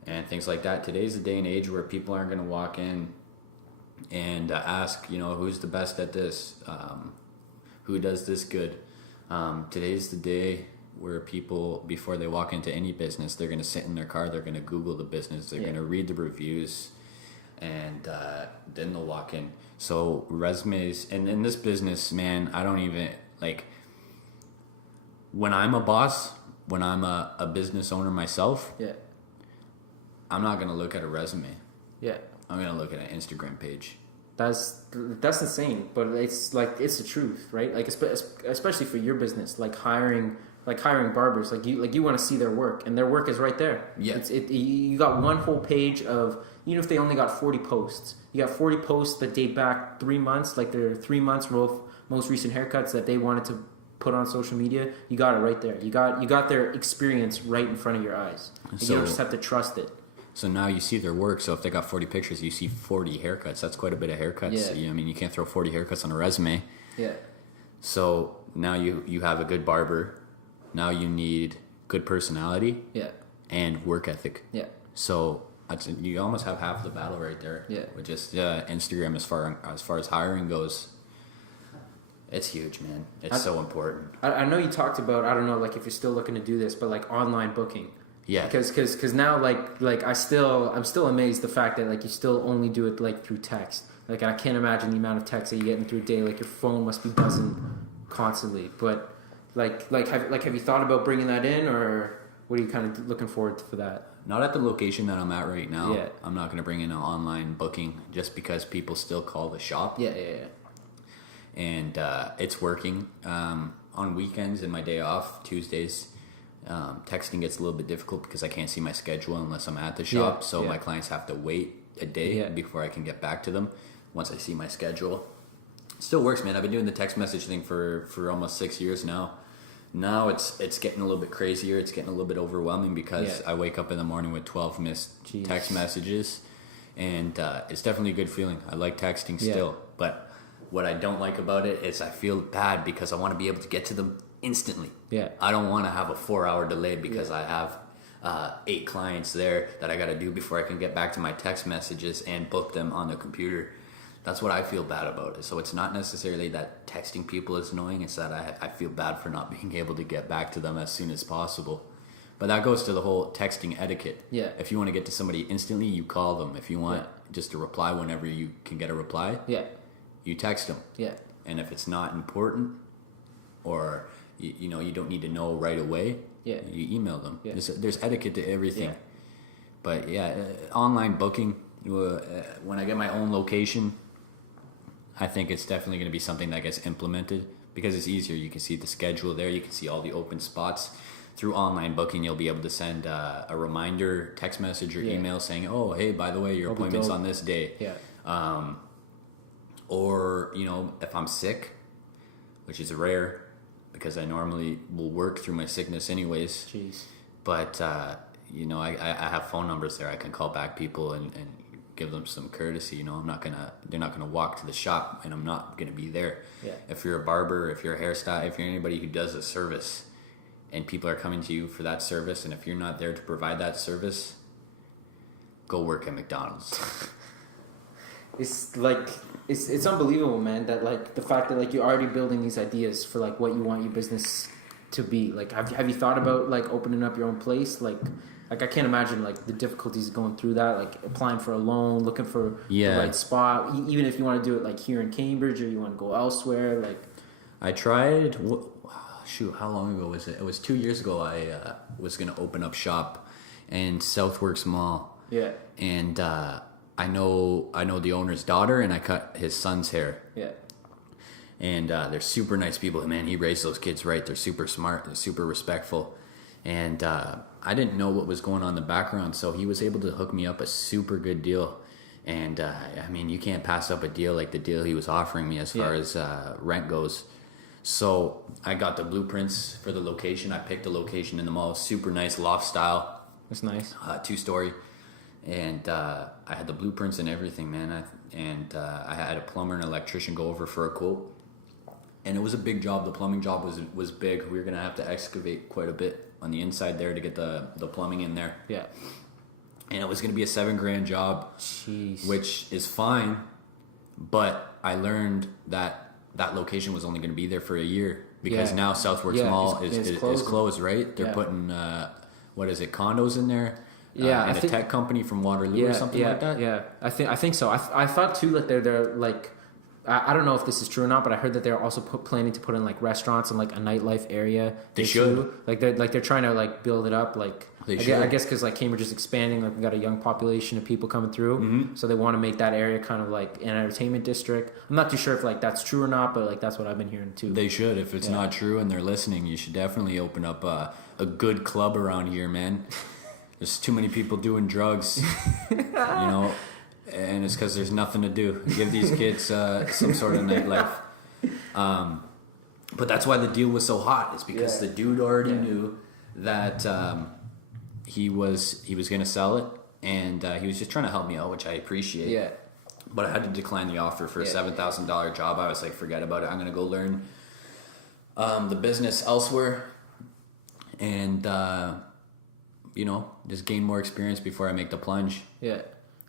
and things like that. Today's the day and age where people aren't going to walk in and ask, who's the best at this, who does this good. Today's the day where people, before they walk into any business, they're going to sit in their car, they're going to Google the business, they're going to read the reviews, and then they'll walk in. So resumes, and in this business, man, I don't even, when I'm a boss, when I'm a business owner myself, I'm not going to look at a resume. Yeah. I'm going to look at an Instagram page. That's insane, but it's the truth, right? Especially for your business, hiring barbers, you want to see their work, and their work is right there. Yeah, you got one whole page of, even if they only got 40 posts, you got 40 posts that date back 3 months, their 3 months most recent haircuts that they wanted to put on social media. You got it right there. You got their experience right in front of your eyes. So, you don't just have to trust it. So now you see their work. So if they got 40 pictures, you see 40 haircuts. That's quite a bit of haircuts. Yeah. You can't throw 40 haircuts on a resume. Yeah. So now you have a good barber. Now you need good personality. Yeah. And work ethic. Yeah. So you almost have half the battle right there. Yeah. With just Instagram, as far as hiring goes, it's huge, man. It's so important. I know you talked about, I don't know, if you're still looking to do this, but online booking. Yeah, because now I'm still amazed the fact that you still only do it through text. I can't imagine the amount of text that you get through a day. Your phone must be buzzing constantly. But have you thought about bringing that in, or what are you kind of looking forward to for that? Not at the location that I'm at right now. Yeah. I'm not going to bring in an online booking just because people still call the shop. Yeah. And it's working on weekends and my day off, Tuesdays. Texting gets a little bit difficult because I can't see my schedule unless I'm at the shop. So my clients have to wait a day before I can get back to them once I see my schedule. It still works, man. I've been doing the text message thing for almost 6 years now. Now it's getting a little bit crazier. It's getting a little bit overwhelming because I wake up in the morning with 12 missed text messages. And it's definitely a good feeling. I like texting still. But what I don't like about it is I feel bad because I want to be able to get to them instantly. Yeah. I don't want to have a 4-hour delay because I have 8 clients there that I got to do before I can get back to my text messages and book them on the computer. That's what I feel bad about it. So it's not necessarily that texting people is annoying. It's that I feel bad for not being able to get back to them as soon as possible. But that goes to the whole texting etiquette. Yeah. If you want to get to somebody instantly, you call them. If you want just a reply whenever you can get a reply, you text them. Yeah. And if it's not important, or you don't need to know right away, you email them. Yeah. There's etiquette to everything. Yeah. But online booking, when I get my own location, I think it's definitely going to be something that gets implemented because it's easier. You can see the schedule there. You can see all the open spots. Through online booking, you'll be able to send a reminder text message or email saying, oh, hey, by the way, your appointment's on this day. Yeah. Or, if I'm sick, which is rare, because I normally will work through my sickness anyways. Jeez. But I have phone numbers there. I can call back people and give them some courtesy. They're not gonna walk to the shop, and I'm not gonna be there. Yeah. If you're a barber, if you're a hairstyle, if you're anybody who does a service, and people are coming to you for that service, and if you're not there to provide that service, go work at McDonald's. It's like it's unbelievable, man, that like the fact that like you're already building these ideas for like what you want your business to be. Like have you thought about like opening up your own place? Like I can't imagine like the difficulties going through that, like applying for a loan, looking for the right spot, even if you want to do it like here in Cambridge or you want to go elsewhere. Like I tried, how long ago was it? It was 2 years ago. I was going to open up shop in Southworks Mall. Yeah. And I know the owner's daughter, and I cut his son's hair. Yeah. And they're super nice people. Man, he raised those kids right. They're super smart. They're super respectful. And I didn't know what was going on in the background, so he was able to hook me up a super good deal. And I mean, you can't pass up a deal like the deal he was offering me as far as rent goes. So I got the blueprints for the location. I picked a location in the mall, super nice loft style. That's nice. 2-story. And I had the blueprints and everything, man. I had a plumber and electrician go over for a quote. And it was a big job. The plumbing job was big. We were going to have to excavate quite a bit on the inside there to get the plumbing in there. Yeah. And it was going to be a $7,000 job. Jeez. Which is fine. But I learned that location was only going to be there for a year. Because now Southworks Mall is closed, right? They're putting, condos in there? Yeah, and a tech company from Waterloo or something like that. Yeah, I think so. I thought too that they're like, I don't know if this is true or not, but I heard that they're also planning to put in like restaurants and like a nightlife area. They should. They're trying to like build it up. Like I guess because like Cambridge is expanding, like we got a young population of people coming through, so they want to make that area kind of like an entertainment district. I'm not too sure if like that's true or not, but like that's what I've been hearing too. They should. If it's not true and they're listening, you should definitely open up a good club around here, man. There's too many people doing drugs, and it's because there's nothing to do. Give these kids some sort of nightlife. But that's why the deal was so hot. It's because the dude already knew that he was going to sell it, and he was just trying to help me out, which I appreciate. Yeah. But I had to decline the offer for a $7,000 job. I was like, forget about it. I'm going to go learn the business elsewhere, and just gain more experience before I make the plunge. Yeah.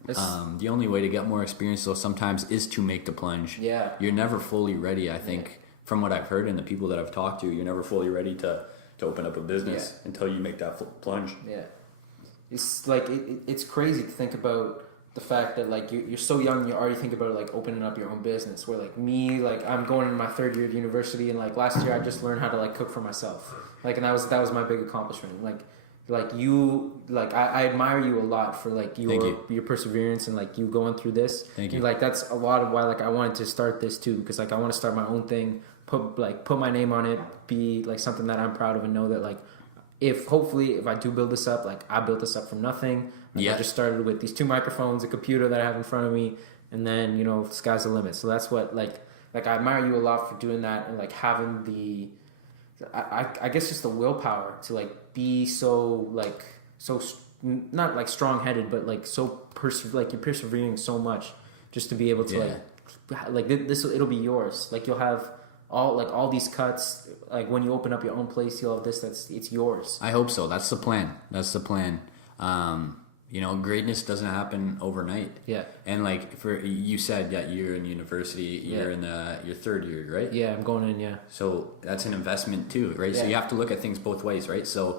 The only way to get more experience, though, sometimes is to make the plunge. Yeah. You're never fully ready, I think, from what I've heard and the people that I've talked to. You're never fully ready to open up a business until you make that plunge. Yeah. It's like, it's crazy to think about the fact that like you're so young, you already think about like opening up your own business. Where like me, like I'm going into my 3rd year of university, and like last year I just learned how to like cook for myself. Like, and that was my big accomplishment. Like you, like I admire you a lot for like your perseverance and like you going through this. Thank you. Like that's a lot of why like I wanted to start this too, because like I want to start my own thing, put my name on it, be like something that I'm proud of, and know that like if I do build this up, like I built this up from nothing. Like I just started with these 2 microphones, a computer that I have in front of me, and then sky's the limit. So that's what like I admire you a lot for doing that, and like having the I guess just the willpower to like be so not like strong-headed, but like so you're persevering so much just to be able to like this it'll be yours. Like you'll have all these cuts. Like when you open up your own place, you'll have it's yours. I hope so. That's the plan. Greatness doesn't happen overnight. Yeah. And like you said that you're in university, you're in your 3rd year, right? Yeah, I'm going in. Yeah. So that's an investment too, right? Yeah. So you have to look at things both ways, right? So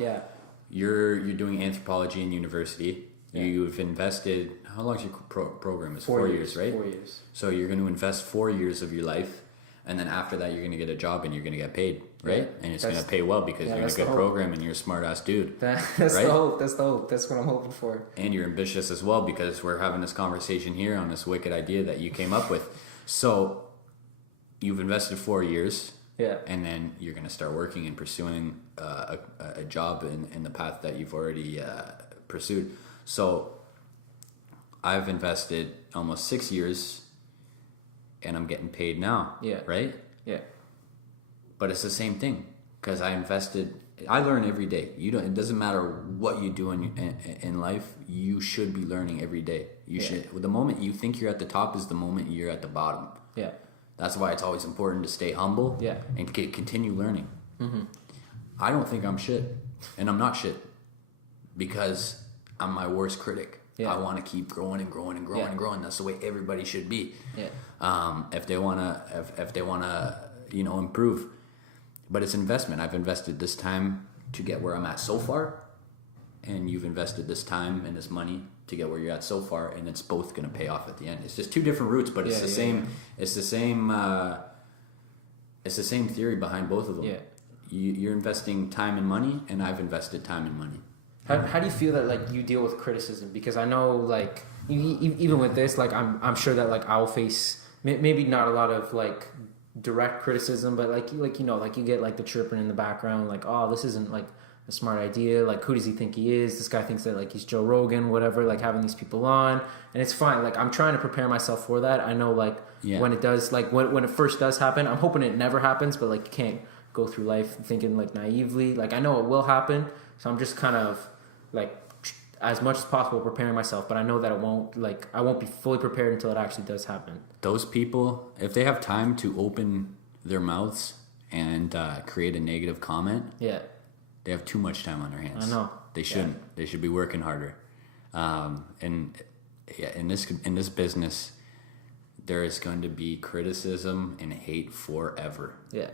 you're doing anthropology in university. Yeah. You've invested. How long is your program? It's 4 years, right? 4 years. So you're going to invest 4 years of your life, and then after that, you're going to get a job and you're going to get paid, right? Yeah. And it's going to pay well because you're in a good program and you're a smart ass dude. That's right? the hope. That's the hope. That's what I'm hoping for. And you're ambitious as well, because we're having this conversation here on this wicked idea that you came up with. So you've invested 4 years. Yeah. And then you're going to start working and pursuing a job in the path that you've already pursued. So I've invested almost 6 years, and I'm getting paid now. Yeah. Right? Yeah. But it's the same thing, because I invested I learn every day. It doesn't matter what you do in life. You should be learning every day. You should. The moment you think you're at the top is the moment you're at the bottom. Yeah. That's why it's always important to stay humble. Yeah. And continue learning. Mm-hmm. I don't think I'm shit, and I'm not shit, because I'm my worst critic. Yeah. I want to keep growing and growing and growing and growing. That's the way everybody should be. Yeah. If they wanna, improve. But it's investment. I've invested this time to get where I'm at so far, and you've invested this time and this money to get where you're at so far, and it's both going to pay off at the end. It's just two different routes, but it's the same. Yeah. It's the same. It's the same theory behind both of them. Yeah. You're investing time and money, and I've invested time and money. How do you feel that like you deal with criticism? Because I know like even with this, like I'm sure that like I'll face maybe not a lot of like direct criticism, but like you get like the chirping in the background, like, oh, this isn't like a smart idea, like who does he think he is? This guy thinks that like he's Joe Rogan, whatever, like having these people on, and it's fine. Like I'm trying to prepare myself for that. I know like when it does, like when it first does happen, I'm hoping it never happens, but like you can't go through life thinking like naively. Like I know it will happen, so I'm just kind of like as much as possible preparing myself, but I know that I won't be fully prepared until it actually does happen. Those people, if they have time to open their mouths and create a negative comment, they have too much time on their hands. I know. They shouldn't. Yeah. They should be working harder. In this business, there is going to be criticism and hate forever. Yeah.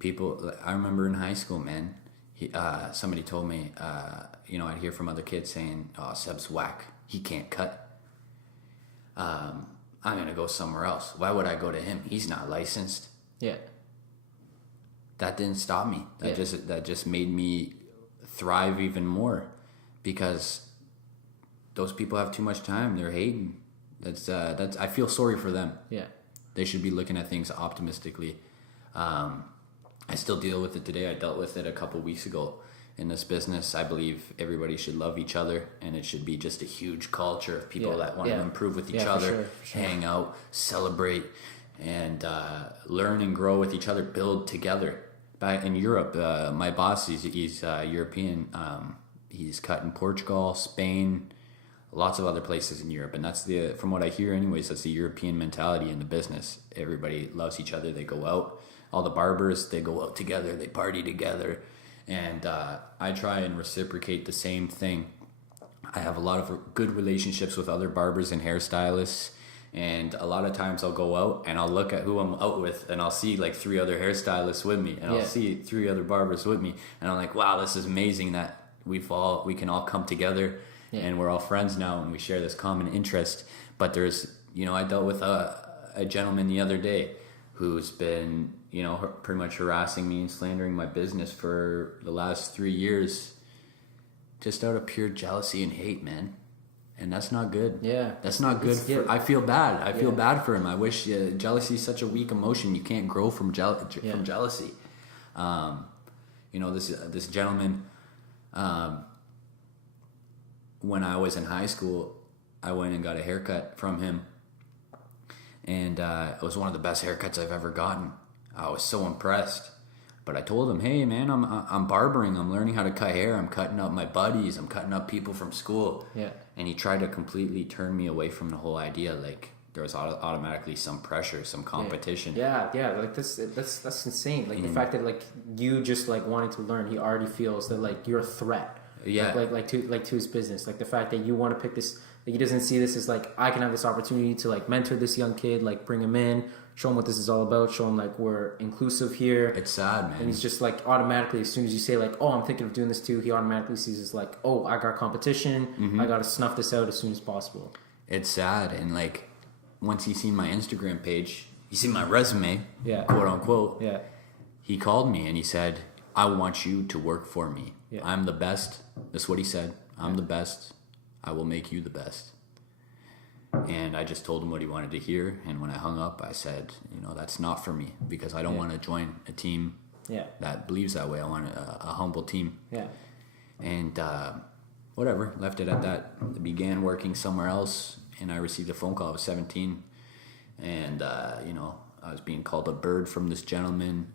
People, I remember in high school, man, somebody told me, I'd hear from other kids saying, oh, Seb's whack. He can't cut. I'm going to go somewhere else. Why would I go to him? He's not licensed. Yeah. That didn't stop me. That just made me thrive even more, because those people have too much time. They're hating. That's I feel sorry for them. Yeah. They should be looking at things optimistically. I still deal with it today. I dealt with it a couple weeks ago. In this business, I believe everybody should love each other, and it should be just a huge culture of people that want to improve with each other, for sure. Hang out, celebrate, and learn and grow with each other, build together. Back in Europe, my boss, he's European. He's cut in Portugal, Spain, lots of other places in Europe, and that's from what I hear anyways, that's the European mentality in the business. Everybody loves each other. They go out. All the barbers, they go out together. They party together. And I try and reciprocate the same thing. I have a lot of good relationships with other barbers and hairstylists. And a lot of times I'll go out and I'll look at who I'm out with, and I'll see like 3 other hairstylists with me, and I'll see 3 other barbers with me. And I'm like, wow, this is amazing that we can all come together and we're all friends now, and we share this common interest. But there's, I dealt with a gentleman the other day who's been, pretty much harassing me and slandering my business for the last 3 years, just out of pure jealousy and hate, man. And that's not good. Yeah. That's not good. I feel bad. I feel bad for him. I wish jealousy is such a weak emotion. You can't grow from jealousy. This gentleman, when I was in high school, I went and got a haircut from him. And it was one of the best haircuts I've ever gotten. I was so impressed. But I told him, hey, man, I'm barbering. I'm learning how to cut hair. I'm cutting up my buddies. I'm cutting up people from school. Yeah. And he tried to completely turn me away from the whole idea. Like, there was automatically some pressure, some competition. Yeah. Like, that's insane. Like, the fact that, like, you just, like, wanting to learn, he already feels that, like, you're a threat. Yeah. Like to his business. Like, the fact that you want to pick this... Like, he doesn't see this as, like, I can have this opportunity to, like, mentor this young kid, like, bring him in, show him what this is all about, show him, like, we're inclusive here. It's sad, man. And he's just, like, automatically, as soon as you say, like, oh, I'm thinking of doing this too, he automatically sees as, like, oh, I got competition. Mm-hmm. I got to snuff this out as soon as possible. It's sad. And, like, once he seen my Instagram page, he seen my resume, quote unquote. Yeah. He called me and he said, I want you to work for me. Yeah. I'm the best. That's what he said. I'm the best. I will make you the best. And I just told him what he wanted to hear. And when I hung up, I said, that's not for me, because I don't want to join a team that believes that way. I want a humble team. Yeah. And whatever, left it at that. Began working somewhere else, and I received a phone call. I was 17. And, I was being called a bird from this gentleman.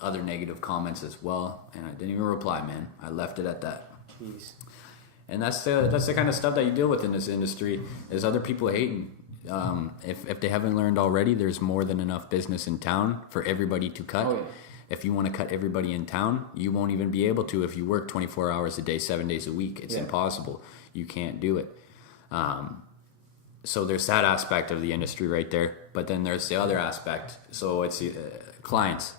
other negative comments as well, and I didn't even reply, man. I left it at that. Jeez. And that's the kind of stuff that you deal with in this industry, is other people hating. If they haven't learned already, there's more than enough business in town for everybody to cut. Oh, yeah. If you want to cut everybody in town, you won't even be able to if you work 24 hours a day, 7 days a week. It's impossible. You can't do it. So there's that aspect of the industry right there. But then there's the other aspect. So it's clients.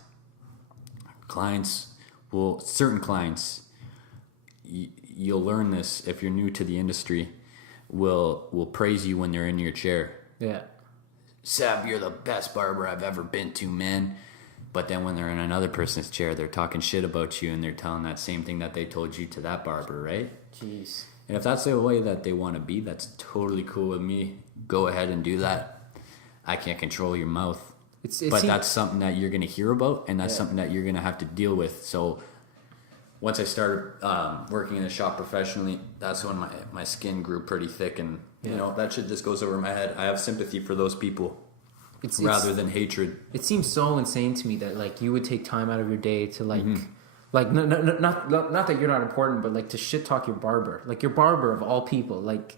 Certain clients, you'll learn this if you're new to the industry, will praise you when they're in your chair. Yeah. Seb, you're the best barber I've ever been to, man. But then when they're in another person's chair, they're talking shit about you and they're telling that same thing that they told you to that barber, right? Jeez. And if that's the way that they want to be, that's totally cool with me. Go ahead and do that. I can't control your mouth. But that's something that you're going to hear about, and that's something that you're going to have to deal with. So once I started working in the shop professionally, that's when my skin grew pretty thick, and you know, that shit just goes over my head. I have sympathy for those people rather than hatred. It seems so insane to me that like you would take time out of your day to like not that you're not important, but like to shit talk your barber, like your barber of all people, like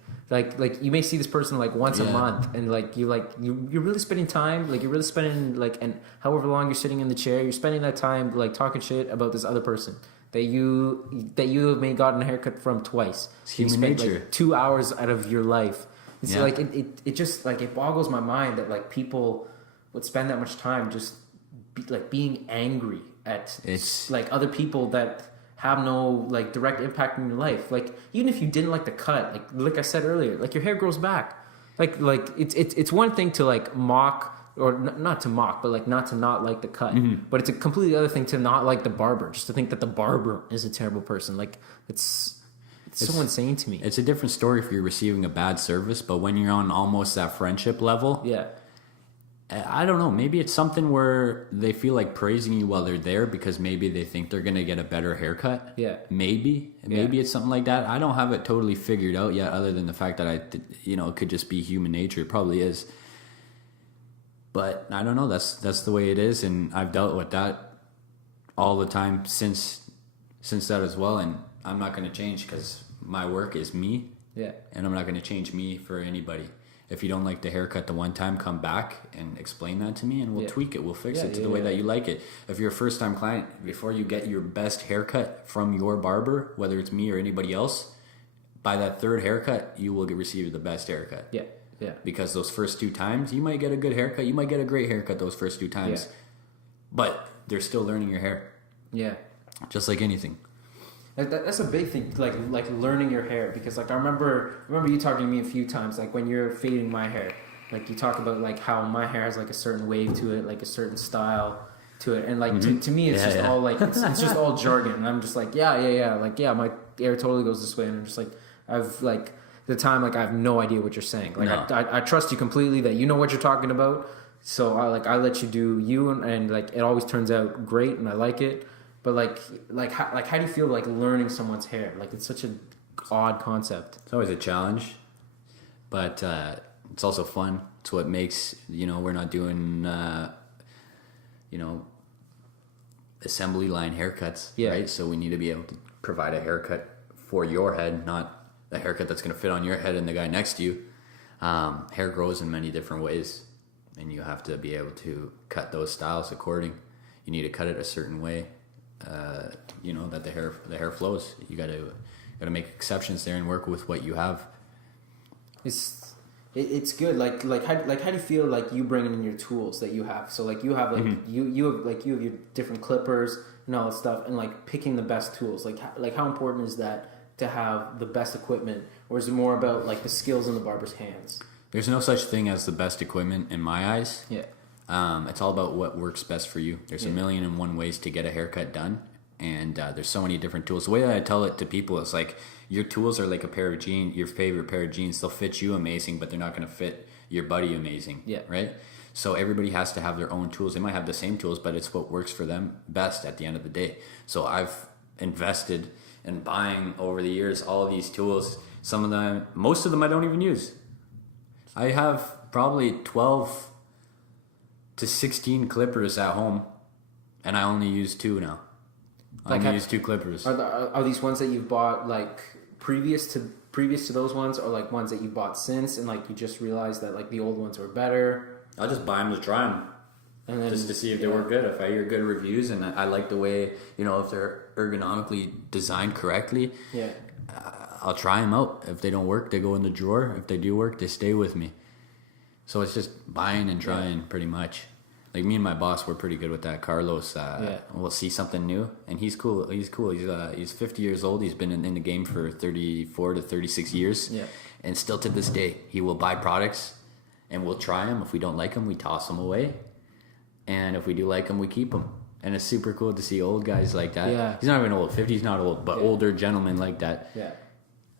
you may see this person like once a month, and you're really spending time, like you're really spending like, and however long you're sitting in the chair, you're spending that time like talking shit about this other person that you have may gotten a haircut from twice. It's human nature. Like 2 hours out of your life. And so like it just like it boggles my mind that like people would spend that much time just being angry at like other people that have no like direct impact in your life. Like even if you didn't like the cut, like I said earlier, like your hair grows back. Like it's one thing to like mock, or not to mock, but like not like the cut. But it's a completely other thing to not like the barber, just to think that the barber is a terrible person. Like it's so insane to me. It's a different story if you're receiving a bad service, but when you're on almost that friendship level, I don't know. Maybe it's something where they feel like praising you while they're there because maybe they think they're gonna get a better haircut. Maybe it's something like that. I don't have it totally figured out yet, other than the fact that it could just be human nature. It probably is, but I don't know. That's the way it is, and I've dealt with that all the time since that as well. And I'm not gonna change because my work is me. And I'm not gonna change me for anybody. If you don't like the haircut the one time, come back and explain that to me, and we'll tweak it. We'll fix it to the way that you like it. If you're a first-time client, before you get your best haircut from your barber, whether it's me or anybody else, by that third haircut, you will receive the best haircut. Because those first 2 times, you might get a good haircut. You might get a great haircut those first 2 times. But they're still learning your hair. Just like anything. That's a big thing, like learning your hair, because like I remember you talking to me a few times, like when you're fading my hair, like you talk about like how my hair has like a certain wave to it, like a certain style to it, and like to me it's just all like it's just all jargon, and I'm just like like my hair totally goes this way, and I'm just like I've like the time like I have no idea what you're saying, like I trust you completely that you know what you're talking about, so I let you do you, and like it always turns out great, and I like it. But how do you feel like learning someone's hair? Like it's such an odd concept. It's always a challenge, but it's also fun. It's what makes we're not doing assembly line haircuts, right? So we need to be able to provide a haircut for your head, not a haircut that's going to fit on your head and the guy next to you. Hair grows in many different ways, and you have to be able to cut those styles according. You need to cut it a certain way. That the hair flows. You gotta make exceptions there and work with what you have. It's good. Like how do you feel like you bringing in your tools that you have? So like you have like you have your different clippers and all that stuff, and like picking the best tools. Like how important is that to have the best equipment, or is it more about like the skills in the barber's hands? There's no such thing as the best equipment in my eyes. It's all about what works best for you. There's a million and one ways to get a haircut done, and there's so many different tools. The way that I tell it to people is like your tools are like a pair of jeans, your favorite pair of jeans. They'll fit you amazing, but they're not going to fit your buddy amazing. Right? So everybody has to have their own tools. They might have the same tools, but it's what works for them best at the end of the day. So I've invested in buying over the years all of these tools. Most of them I don't even use. I have probably 12 to 16 clippers at home, And I only use 2 now. I only use 2 clippers. Are these ones that you've bought like previous to those ones, or like ones that you bought since, and like you just realized that like the old ones were better? I'll just buy them to try them. And then, just to see if they work good. If I hear good reviews and I like the way, if they're ergonomically designed correctly, I'll try them out. If they don't work, they go in the drawer. If they do work, they stay with me. So it's just buying and trying pretty much. Like me and my boss, we're pretty good with that. Carlos, we'll see something new, and he's cool. He's 50 years old. He's been in the game for 34 to 36 years, and still to this day, he will buy products, and we'll try them. If we don't like them, we toss them away, and if we do like them, we keep them. And it's super cool to see old guys like that. Yeah. He's not even old. 50's not old, but older gentlemen like that. Yeah.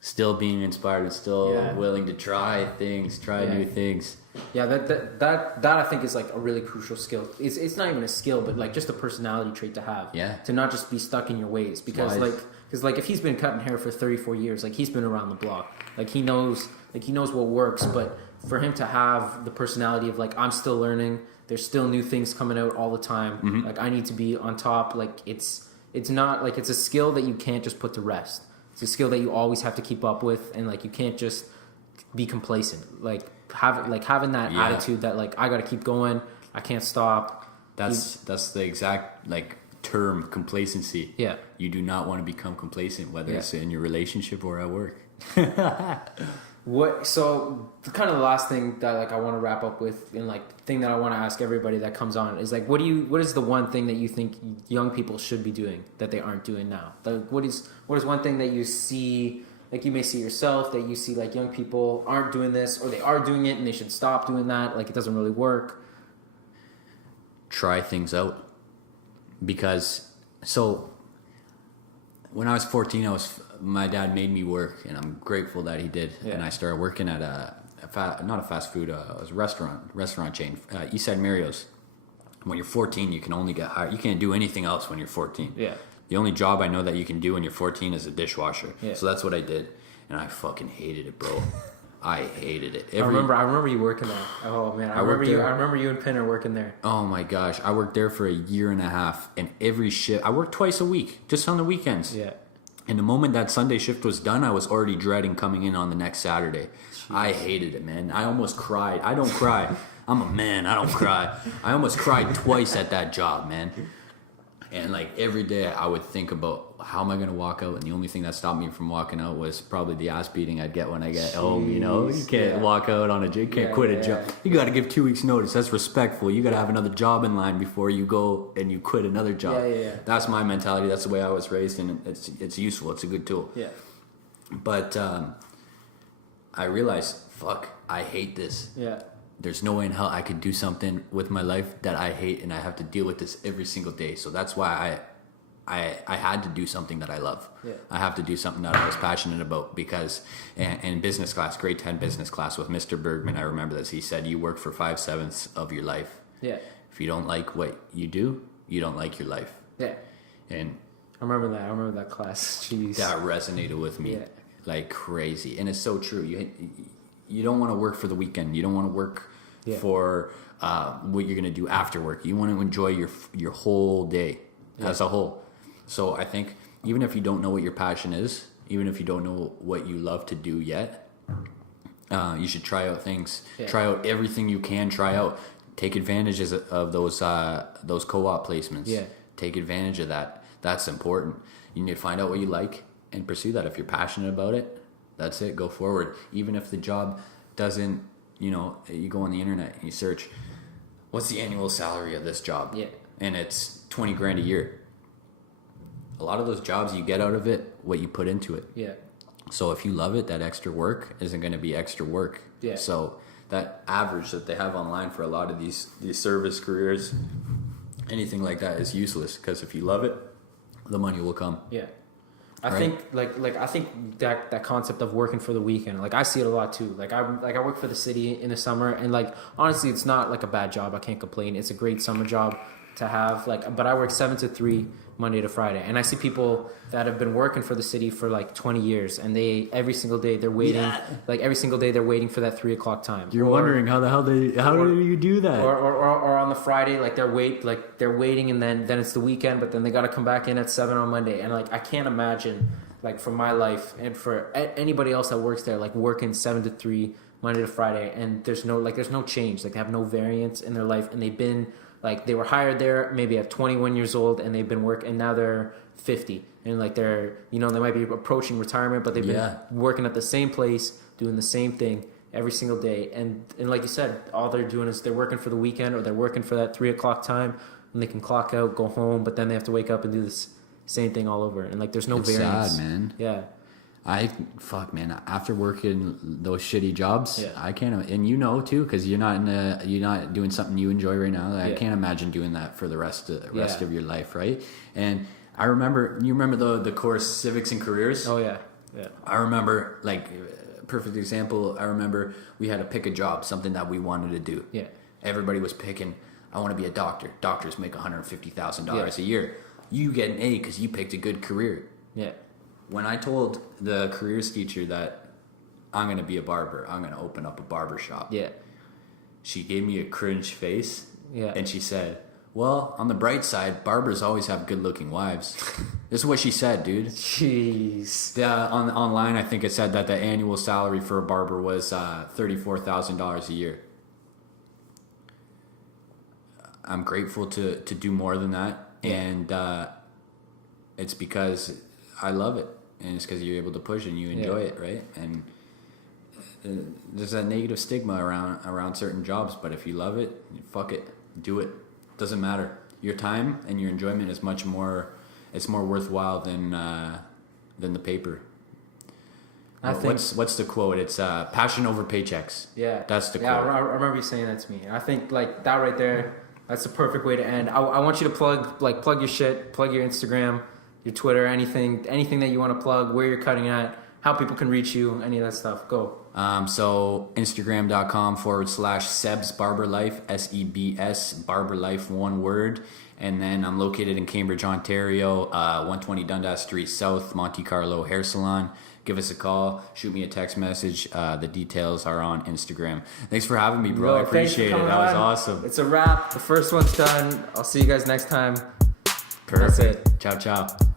Still being inspired and still willing to try things, new things. Yeah, that I think is like a really crucial skill. It's not even a skill, but like just a personality trait to have. Yeah. To not just be stuck in your ways, because if he's been cutting hair for 34 years, like he's been around the block. Like he knows what works, but for him to have the personality of like, I'm still learning, there's still new things coming out all the time. Mm-hmm. Like I need to be on top. Like it's not like, it's a skill that you can't just put to rest. It's a skill that you always have to keep up with, and like you can't just be complacent. Like having that attitude that like I got to keep going, I can't stop. That's the exact like term, complacency. Yeah. You do not want to become complacent, whether it's in your relationship or at work. So kind of the last thing that like I want to wrap up with, and like thing that I want to ask everybody that comes on is like, what is the one thing that you think young people should be doing that they aren't doing now? Like what is one thing that you see, like you may see yourself, that you see like young people aren't doing this, or they are doing it and they should stop doing that, like it doesn't really work? Try things out. Because when I was 14, my dad made me work, and I'm grateful that he did. Yeah. And I started working at not a fast food, it was a restaurant chain, Eastside Mario's. When you're 14, you can only get hired. You can't do anything else when you're 14. Yeah. The only job I know that you can do when you're 14 is a dishwasher. Yeah. So that's what I did, and I fucking hated it, bro. I hated it. I remember you working there. Oh man, I remember you and Pinner working there. Oh my gosh, I worked there for a year and a half, and every shift I worked twice a week, just on the weekends. Yeah. And the moment that Sunday shift was done, I was already dreading coming in on the next Saturday. Jeez. I hated it, man. I almost cried. I don't cry. I'm a man. I don't cry. I almost cried twice at that job, man. And like every day I would think about, how am I going to walk out? And the only thing that stopped me from walking out was probably the ass beating I'd get when I get home. You can't walk out on a job. You can't quit a job. You got to give 2 weeks notice. That's respectful. You got to have another job in line before you go and you quit another job. That's my mentality. That's the way I was raised, and it's useful. It's a good tool. Yeah. But I realized, fuck, I hate this. Yeah. There's no way in hell I could do something with my life that I hate, and I have to deal with this every single day. So that's why I had to do something that I love. Yeah. I have to do something that I was passionate about, because in business class, grade 10 business class with Mr. Bergman, I remember this. He said, you work for 5/7 of your life. Yeah. If you don't like what you do, you don't like your life. Yeah. And I remember that class. Jeez. That resonated with me like crazy. And it's so true. You don't want to work for the weekend. You don't want to work for what you're going to do after work. You want to enjoy your whole day as a whole. So I think even if you don't know what your passion is, even if you don't know what you love to do yet, you should try out things. Yeah. Try out everything you can try out. Take advantage of those co-op placements. Yeah. Take advantage of that. That's important. You need to find out what you like and pursue that. If you're passionate about it, that's it. Go forward. Even if the job doesn't, you go on the internet and you search, what's the annual salary of this job? Yeah. And it's $20,000 a year. A lot of those jobs, you get out of it what you put into it. Yeah. So if you love it, that extra work isn't going to be extra work. Yeah. So that average that they have online for a lot of these service careers, anything like that is useless, because if you love it, the money will come. Yeah. I think I think that concept of working for the weekend, like I see it a lot too. I work for the city in the summer, and like honestly, it's not like a bad job. I can't complain. It's a great summer job to have like, but I work 7 to 3 Monday to Friday, and I see people that have been working for the city for like 20 years, and every single day they're waiting, like every single day they're waiting for that 3 o'clock time. You're wondering how do you do that? Or on the Friday, like they're waiting, and then it's the weekend, but then they got to come back in at 7 on Monday, and like I can't imagine, like for my life and for anybody else that works there, like working 7 to 3 Monday to Friday, and there's no change, like they have no variance in their life, and they've been. Like they were hired there maybe at 21 years old, and they've been working, and now they're 50, and like they're, you know, they might be approaching retirement, but they've been working at the same place, doing the same thing every single day, and like you said, all they're doing is they're working for the weekend, or they're working for that 3 o'clock time, and they can clock out, go home, but then they have to wake up and do this same thing all over, and like there's no variance. Sad, man. Yeah. Man, after working those shitty jobs, I can't, and you know too, because you're not doing something you enjoy right now. I can't imagine doing that for the rest of your life, right? And I remember, you remember the course Civics and Careers? Oh yeah. I remember, like, perfect example. I remember we had to pick a job, something that we wanted to do. Yeah. Everybody was picking. I want to be a doctor. Doctors make $150,000 a year. You get an A because you picked a good career. Yeah. When I told the careers teacher that I'm going to be a barber, I'm going to open up a barber shop. Yeah. She gave me a cringe face. Yeah. And she said, well, on the bright side, barbers always have good-looking wives. This is what she said, dude. Jeez. Online, I think it said that the annual salary for a barber was $34,000 a year. I'm grateful to do more than that. Yeah. And it's because I love it. And it's because you're able to push and you enjoy it, right? And there's a negative stigma around certain jobs, but if you love it, fuck it, do it. Doesn't matter. Your time and your enjoyment is much more. It's more worthwhile than the paper. I think what's the quote? It's passion over paychecks. Yeah, that's the quote. Yeah, I remember you saying that to me. I think like that right there. That's the perfect way to end. I want you to plug your shit, plug your Instagram, your Twitter, anything that you want to plug, where you're cutting at, how people can reach you, any of that stuff. Go. So Instagram.com/Seb's Barber Life, SEBS Barber Life, one word. And then I'm located in Cambridge, Ontario, 120 Dundas Street South, Monte Carlo Hair Salon. Give us a call, shoot me a text message. The details are on Instagram. Thanks for having me, bro. I appreciate it. That was awesome. It's a wrap. The first one's done. I'll see you guys next time. Perfect. That's it. Ciao, ciao.